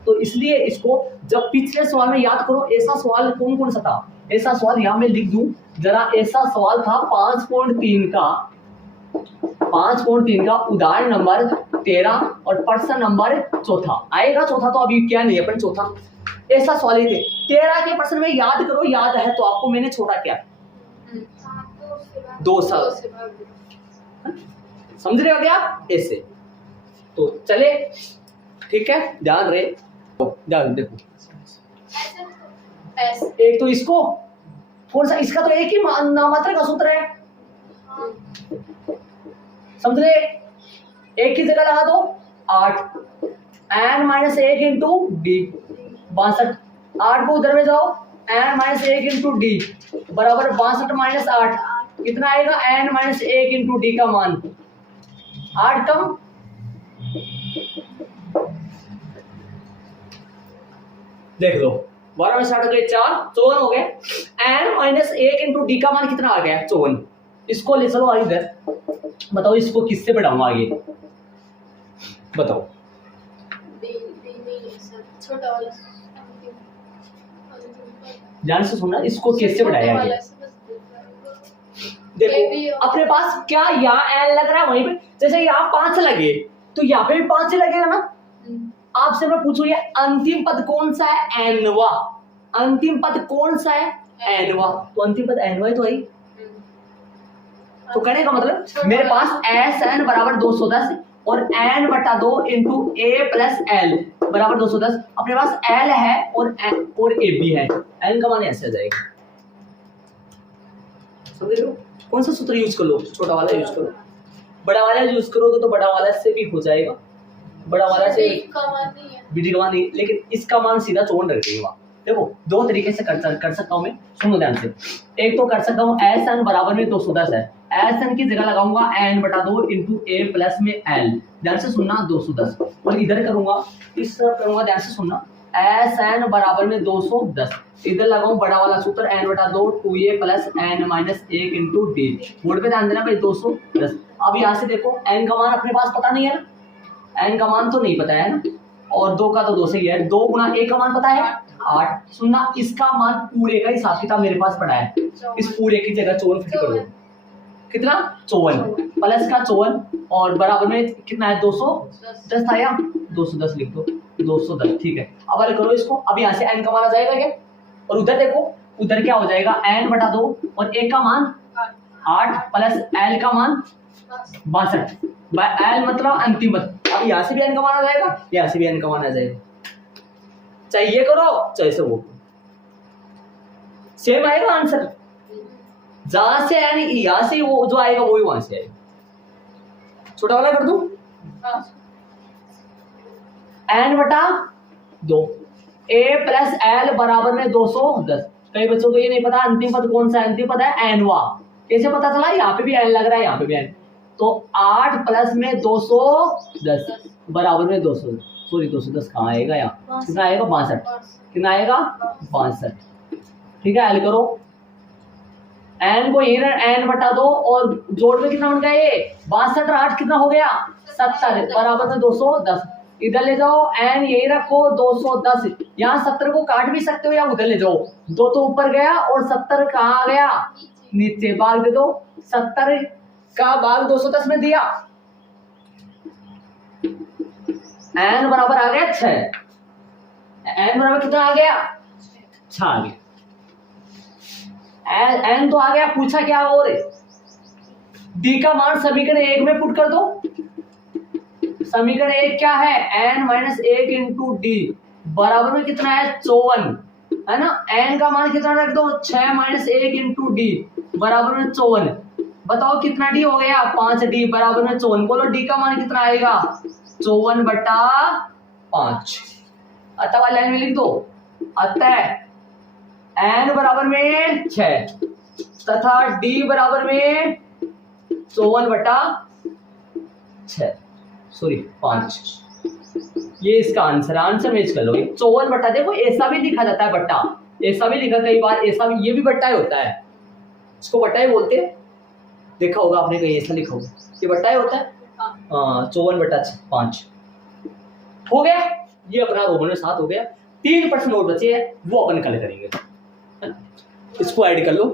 तो इसलिए इसको जब पिछले सवाल में याद करो, ऐसा सवाल कौन सा था, ऐसा सवाल यहाँ मैं लिख दूं जरा। ऐसा सवाल था 5.3 का उदाहरण नंबर 13 और प्रश्न नंबर 4 आएगा। चौथा तो अभी क्या नहीं, अपन चौथा ऐसा सवाल ही थे। 13 के प्रश्न में याद करो, याद है तो आपको मैंने छोड़ा क्या, 2 साल। समझ रहे हो क्या आप, ऐसे। तो चले ठीक है, ध्यान रहे, ध्यान देखो। एक तो इसको कौन सा, इसका तो एक ही नामात्र का सूत्र है, समझ रहे। एक की जगह लगा दो 8 n-1 इंटू डी 62। 8 को उधर में जाओ, n-1 इंटू डी बराबर 62 - 8 कितना आएगा, n-1 इंटू डी का मान 8 कम देख लो 12 में 60 गए 4 54 हो गए एन माइनस 1 इंटू डी का मान कितना आ गया 54। इसको ले चलो आगे इधर, बताओ इसको किससे बढ़ाऊंगा आगे, बताओ। डी नहीं सर, छोटा वाला ध्यान से सुनना, इसको किससे बढ़ाया आगे। देखो अपने पास क्या यहाँ एन लग रहा है वहीं पे, जैसे यहाँ 5 लगे तो यहाँ पे भी 5 लगेगा ना। आपसे मैं पूछूं ये अंतिम पद कौन सा है, एनवा। अंतिम पद कौन सा है, एनवा। तो अंतिम पद एनवा ही तो है। तो कहने का मतलब मेरे पास एस एन बराबर 210 और एन बटा 2 इंटू ए प्लस एल बराबर 210। अपने पास एल है और ए बी है, एल का मान ऐसे आ जाएगा। समझ लो कौन सा सूत्र यूज कर लो, छोटा वाला यूज करो, बड़ा वाला यूज करोगे तो बड़ा वाला से भी हो जाएगा, बड़ा वाला से बीडी का मान नहीं, लेकिन इसका मान सीधा 54 रख देगा। देखो दो तरीके से कर सकता हूं मैं, सुनो ध्यान से। एक तो कर सकता हूं एस एन बराबर में 210 है, एस एन की जगह लगाऊंगा एन बटा 2 इंटू ए प्लस में एल, ध्यान से सुनना 210। और इधर करूंगा, इस तरफ करूंगा, ध्यान से सुनना, एस एन बराबर में 210, इधर लगाऊं बड़ा वाला सूत्र एन बटा 2 2a plus N minus 1 into D. Board पे ध्यान देना भाई 210। अब यहाँ से देखो एन का मान अपने पास पता नहीं है ना, एन का मान तो नहीं पता है ना, और 2 का तो 2 से ही है, 2 गुना ए का मान पता है 8। सुनना इसका मान पूरे का हिसाब किताब मेरे पास पड़ा है, इस पूरे की जगह 54 फिट कर दो, कितना 54 प्लस का 54 और बराबर में कितना है 210 था या 210 लिख दो 210, ठीक है। अब हल करो इसको, अब यहाँ से एन का मान आ जाएगा क्या, और उधर देखो उधर क्या हो जाएगा एन बटा 2 और ए का मान 8 प्लस एल का मान 62, एल मतलब अंतिम पद। अब यहाँ से भी एन का मान आ जाएगा, यहाँ से भी एन का मान आ जाएगा, चाहे ये करो चाहे से वो, सेम आएगा आंसर। जहां से एन यहाँ से वो जो आएगा वही वहां से आएगा। छोटा वाला कर दूं, एन बटा 2 ए प्लस एल बराबर में 210। कई बच्चों को ये नहीं पता अंतिम पद कौन सा है, अंतिम पद है एनवा। कैसे पता चला, यहाँ पे भी एन लग रहा है, यहाँ पे भी एन, तो 8 प्लस में 210 बराबर में 200, सॉरी 210 कहाँ आएगा, यहाँ कितना आएगा 62, कितना आएगा 62, ठीक है। हल करो, एन को एन बटा 2 और जोड़ में कितना बन गया ये 62 और 8 कितना हो गया 70 बराबर में 210। इधर ले जाओ एन यही रखो 210, यहाँ 70 को काट भी सकते हो या उधर ले जाओ, 2 तो ऊपर गया और 70 कहाँ आ गया नीचे, भाग दे दो, 70 का भाग 210 में दिया, एन बराबर आ गया 6, एन बराबर कितना आ गया 6 आ गया, एन तो आ गया, पूछा क्या और डी का मान समीकरण 1 में पुट कर दो। समीकरण 1 क्या है, एन माइनस 1 इंटू डी बराबर में कितना है 54, है ना। एन का मान कितना रख दो 6 माइनस 1 इंटू डी बराबर में 54। बताओ कितना डी हो गया 5d बराबर में 54। बोलो डी का मान कितना आएगा 54 बटा 5। अतः वाली लाइन में लिख दो, अतः एन बराबर में 6 तथा डी बराबर में 54 बटा 6, सॉरी 5। ये इसका आंसर, आंसर मैच कर लो। 54 बट्टा, देखो ऐसा भी लिखा जाता है बट्टा, ऐसा भी लिखा कई बार, ऐसा भी, ये भी बट्टा ही होता है, इसको बट्टा ही बोलते हैं, देखा होगा आपने कहीं ऐसा लिखा होगा, ये बट्टा ही होता है। हाँ 54 बट्टा 5 हो गया, ये अपना रोमन में 7 हो गया। 3 प्रश्न और बचे हैं वो अपन कल करेंगे, इसको ऐड कर लो।